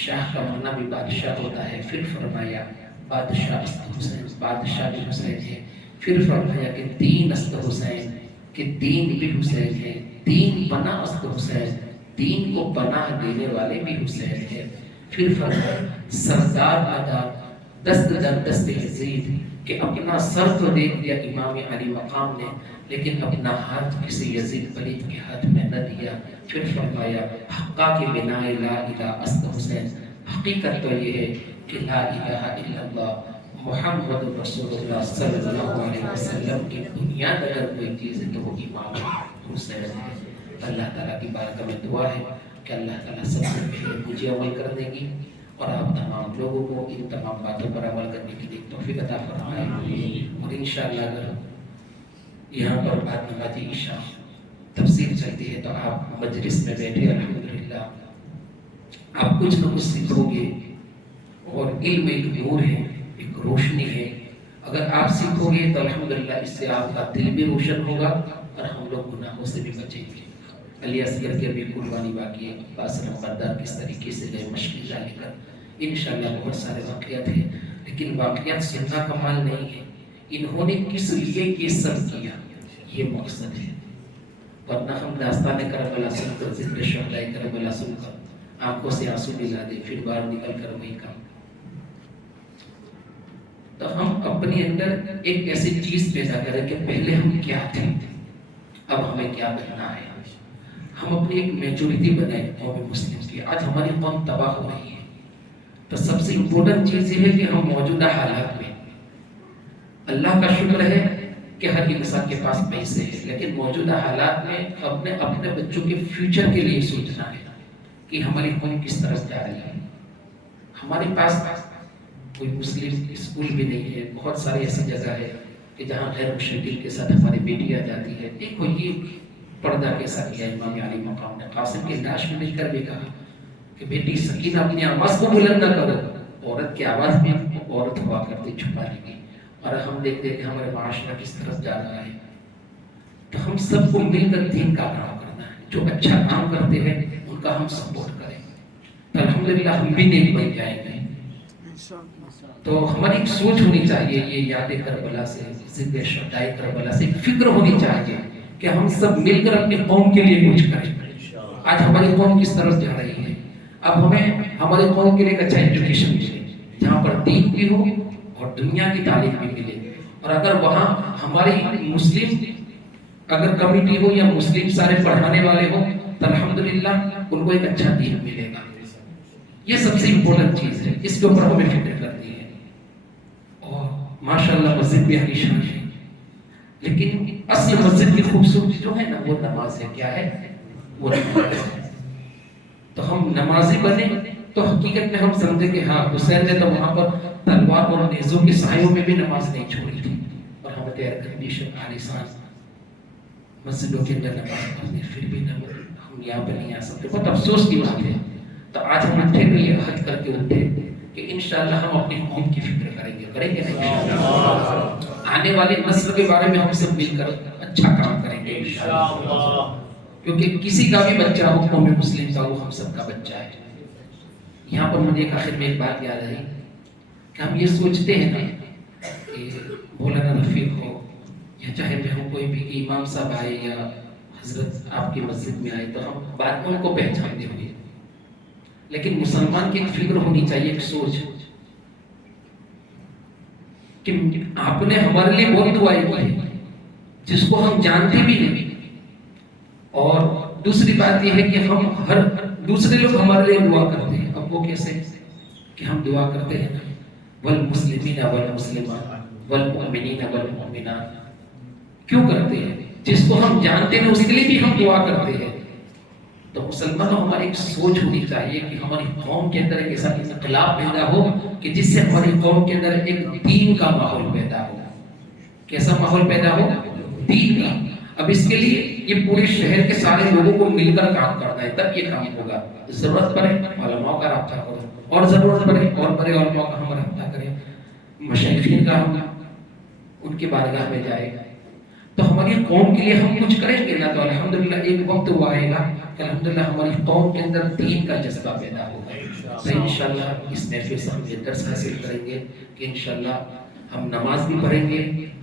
شاہ کا معنی بھی بادشاہ ہوتا ہے، پھر فرمایا بادشاہ اسد حسین، بادشاہ بھی حسین ہے، پھر فرمایا کہ دین اسد حسین، کہ دین بھی حسین ہے، دین پناہ اسد حسین، دین کو پناہ دینے والے بھی حسین ہے، پھر فرمایا سردار آزاد دست در دست یزید، کہ اپنا سر تو دے دیا امام علی مقام نے، لیکن اپنا ہاتھ کسی یزید پلید کے ہاتھ میں نہ دیا۔ پھر فرمایا حقا کی بنا لا الہ اسد حسین، حقیقت تو یہ ہے کہ لا الہ الا اللہ محمد رسول اللہ صلی اللہ علیہ وسلم کی بنیاد اگر کوئی چیز ہے تو وہ امام حسین ہے۔ اللہ تعالیٰ کی بارگاہ میں دعا ہے کہ اللہ تعالیٰ سب سے پہلے مجھے عمل کرنے کی اور آپ تمام لوگوں کو ان تمام باتوں پر عمل کرنے کی لیے توفیق عطا فرمائے، اور انشاءاللہ اگر یہاں پر بعد نماز عشاء تفسیر چلتی ہے تو آپ مجلس میں بیٹھے، الحمدللہ آپ کچھ نہ کچھ سیکھو گے، اور علم ایک نور ہے، ایک روشنی ہے، اگر آپ سیکھو گے تو الحمدللہ اس سے آپ کا دل بھی روشن ہوگا اور ہم لوگ گناہوں سے بھی بچیں گے۔ علی اصغر کی ابھی قربانی باقی ہے، عباس نمبردار کس طریقے سے گئے مشکل جا لے کر، انشاءاللہ بہت سارے واقعات ہیں، لیکن واقعات سننا کمال نہیں ہے، انہوں نے کس لیے یہ سب کیا یہ مقصد ہے، ورنہ ہم داستان کربلا سن کر ذکر شہداء کربلا سن کر آنکھوں سے آنسو دلا دے پھر باہر نکل کر وہی کام۔ تو ہم اپنے اندر ایک ایسی چیز پیدا کریں کہ پہلے ہم کیا تھے، اب ہمیں کیا بننا ہے، ہم اپنی ایک میچورٹی بنائیں قوم مسلم کی۔ آج ہماری قوم تباہ ہو رہی ہے، تو سب سے امپورٹنٹ چیز یہ ہے کہ ہم موجودہ حالات میں، اللہ کا شکر ہے کہ ہر انسان کے پاس پیسے ہیں، لیکن موجودہ حالات میں اپنے بچوں کے فیوچر کے لیے سوچنا ہے کہ ہماری قوم کس طرف جا رہی ہے۔ ہمارے پاس کوئی مسلم اسکول بھی نہیں ہے، بہت ساری ایسی جگہ ہے کہ جہاں غیر مشرکین کے ساتھ ہماری بیٹی آ جاتی ہے، دیکھو یہ پردہ کیسا کیا امام علی مقام نے، قاسم کی لاش میں مل کر بھی کہا کہ بیٹی سکینہ اپنی آواز کو بلند نہ کرو، عورت کی آواز میں عورت ہوا کرتی چھپا لے گی، اور ہم دیکھتے ہیں کہ ہمارے معاشرہ کس طرف جا رہا ہے۔ تو ہم سب کو مل کر دین کا کام کرنا ہے، جو اچھا کام کرتے ہیں ان کا ہم سپورٹ کریں، تو الحمدللہ ہم بھی نیک بن جائیں گے۔ تو ہماری ایک سوچ ہونی چاہیے، یہ یاد کربلا سے، ذکر شہدائے کربلا سے فکر ہونی چاہیے کہ ہم سب مل کر اپنی قوم کے لیے کچھ کریں۔ آج ہماری قوم کس طرف جا رہی ہے، اب ہمیں ہماری قوم کے لیے ایک اچھا ایجوکیشن ملے جہاں پر دین بھی ہو اور دنیا کی تعلیم بھی ملے، اور اگر وہاں ہماری مسلم اگر کمیٹی ہو یا مسلم سارے پڑھانے والے ہو تو الحمدللہ ان کو ایک اچھا دین ملے گا۔ یہ سب سے امپورٹنٹ چیز ہے، اس کے اوپر ہمیں فکر کرنی ہے۔ اور ماشاءاللہ مسجد بھی عالی شان ہے، لیکن اصل مسجد کی خوبصورتی جو ہے نا وہ نماز ہے۔ کیا ہے وہ نماز ہے۔ تو ہم نمازی بنے تو حقیقت میں ہم سمجھے کہ ہاں حسین نے تو وہاں پر تلوار اور نیزوں کے سایوں میں بھی نماز نہیں چھوڑی تھی، اور ہم ایئر کنڈیشن عالی شان مسجدوں کے اندر نماز پڑھتے، پھر بھی ہم یہاں پہ نہیں آ سکتے۔ بہت افسوس کی بات ہے۔ تو آج ہم اٹھے بھی یہ عہد کر کے اٹھے کہ انشاءاللہ ہم اپنی قوم کی فکر کریں گے انشاءاللہ۔ آنے والی نسل کے بارے میں ہم سب مل کر اچھا کام کریں گے انشاءاللہ، کیونکہ کسی کا بھی بچہ ہو قوم مسلم کا، وہ ہم سب کا بچہ ہے۔ یہاں پر مجھے ایک آخر میں ایک بات یاد آئی کہ ہم یہ سوچتے ہیں نا کہ مولانا رفیق ہو یا چاہے ہم کوئی بھی امام صاحب آئے یا حضرت آپ کی مسجد میں آئے تو ہم بعد میں ان کو پہچانتے ہوئے، لیکن مسلمان کی ایک فکر ہونی چاہیے، ایک سوچ کہ آپ نے ہمارے لیے بہت دعائیں کی ہے جس کو ہم جانتے بھی نہیں، اور دوسری بات یہ ہے کہ ہم ہر دوسرے لوگ ہمارے لیے دعا کرتے ہیں۔ اب وہ کیسے کہ ہم دعا کرتے ہیں والمسلمین والمسلمات والمؤمنین والمؤمنات، کیوں کرتے ہیں؟ جس کو ہم جانتے ہیں اس کے لیے بھی ہم دعا کرتے ہیں۔ تو مسلمانوں ہماری ایک سوچ ہونی چاہیے کہ ہماری قوم کے اندر ایک ایسا انقلاب پیدا ہو کہ جس سے ہماری قوم کے اندر ایک دین کا ماحول پیدا ہو۔ کیسا ماحول پیدا ہو؟ دین کا۔ اب اس کے لیے یہ پورے شہر کے سارے لوگوں کو مل کر کام کرنا ہے، تب یہ کام ہوگا۔ ضرورت پڑے علماء کا رابطہ کرو، اور ضرورت پڑے اور بڑے علماء کا ہم رابطہ کریں، مشائخین کا ہم ان کی بارگاہ میں جائے، تو ہماری قوم کے لیے ہم کچھ کریں گے نا، تو الحمدللہ ایک وقت وہ آئے گا کہ الحمدللہ ہماری قوم کے اندر دین کا جذبہ پیدا ہوگا۔ تو انشاءاللہ اس محفل سے ہم یہ درس حاصل کریں گے کہ انشاءاللہ ہم نماز بھی پڑھیں گے،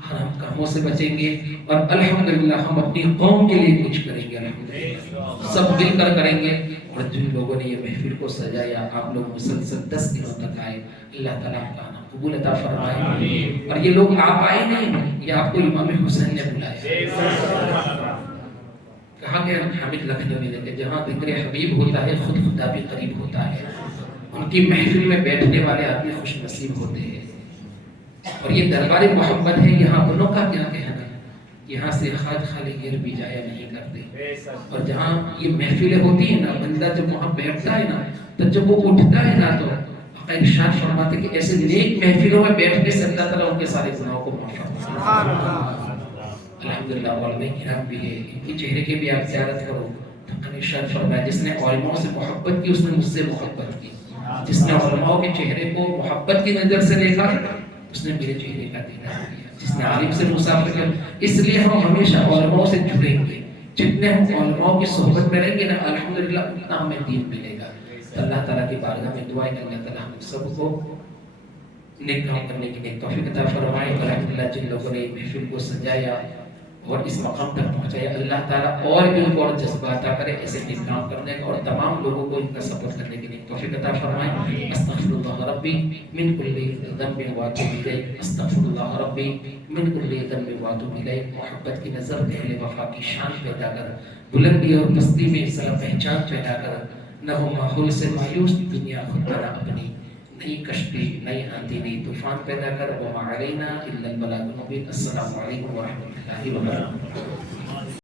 حرام کاموں سے بچیں گے، اور الحمدللہ ہم اپنی قوم کے لیے کچھ کریں گے، الحمدللہ سب مل کر کریں گے۔ اور جن لوگوں نے یہ محفل کو سجایا، آپ لوگ مسلسل 10 دنوں تک آئے، اللہ تعالیٰ کا قبول عطا فرمائے۔ اور یہ لوگ آپ آئے نہیں، یہ آپ کو امام حسین نے بلایا۔ کہا کہ حامد لکھنوی نے کہ جہاں ذکر حبیب ہوتا ہے خود خدا بھی قریب ہوتا ہے۔ ان کی محفل میں بیٹھنے والے آدمی خوش نصیب ہوتے ہیں، اور یہ دربار محمد ہے، یہاں بنوں کا کیا کہنا، یہاں سے خاج خالی گھر بھی جایا نہیں کرتے۔ اور جہاں یہ محفلیں ہوتی ہیں نا، بندہ جب وہاں بیٹھتا ہے نا، تو جب وہ اٹھتا ہے نا تو آقا ارشاد فرماتے کہ ایسے نیک محفلوں میں بیٹھنے سے اللہ تعالیٰ ان کے سارے گناہوں کو معاف فرماتا ہے۔ الحمدللہ علماء کرام بھی ہے، ان کے چہرے کے بھی آپ زیارت کرو۔ تو ارشاد فرمایا جس نے علماء سے محبت کی اس نے مجھ سے محبت کی، جس نے علماء کے چہرے کو محبت کی نظر سے دیکھا اس نے میرے چہرے کا دیدار کیا، جس نے عالم سے مسافر کیا۔ اس لیے ہم ہمیشہ علماء سے جڑیں گے، جتنے ہم علماء کی صحبت میں رہیں گے نا الحمدللہ اتنا ہمیں دین ملے گا۔ تو اللہ تعالیٰ کی بارگاہ میں دعائیں کہ اللہ تعالیٰ ہم سب کو نیک کام کرنے کی نیک توفیق عطا فرمائے۔ الحمدللہ جن لوگوں نے محفل کو سجایا اور اس مقام تک پہنچایا، اللہ تعالیٰ اور بھی ان کو اور جذبہ عطا کرے ایسے نیک کام کرنے کا، اور تمام لوگوں کو ان کا سپورٹ کرنے کی نیک توفیق عطا فرمائے۔ استغفر اللہ ربی من کل ذنب واتوب الیہ، استغفر اللہ ربی من کل ذنب واتوب الیہ۔ محبت کی نظر میں اہل وفا کی شان پیدا کر، بلندی اور پستی میں اصلاح پہچان پیدا کر، نہ ہو ماحول سے مایوس دنیا خود بنا اپنی، نئی کشتی نئی آندھی نئی طوفان پیدا کر۔ وما علینا الا البلاغ المبین۔ السلام علیکم ورحمۃ اللہ وبرکاتہ۔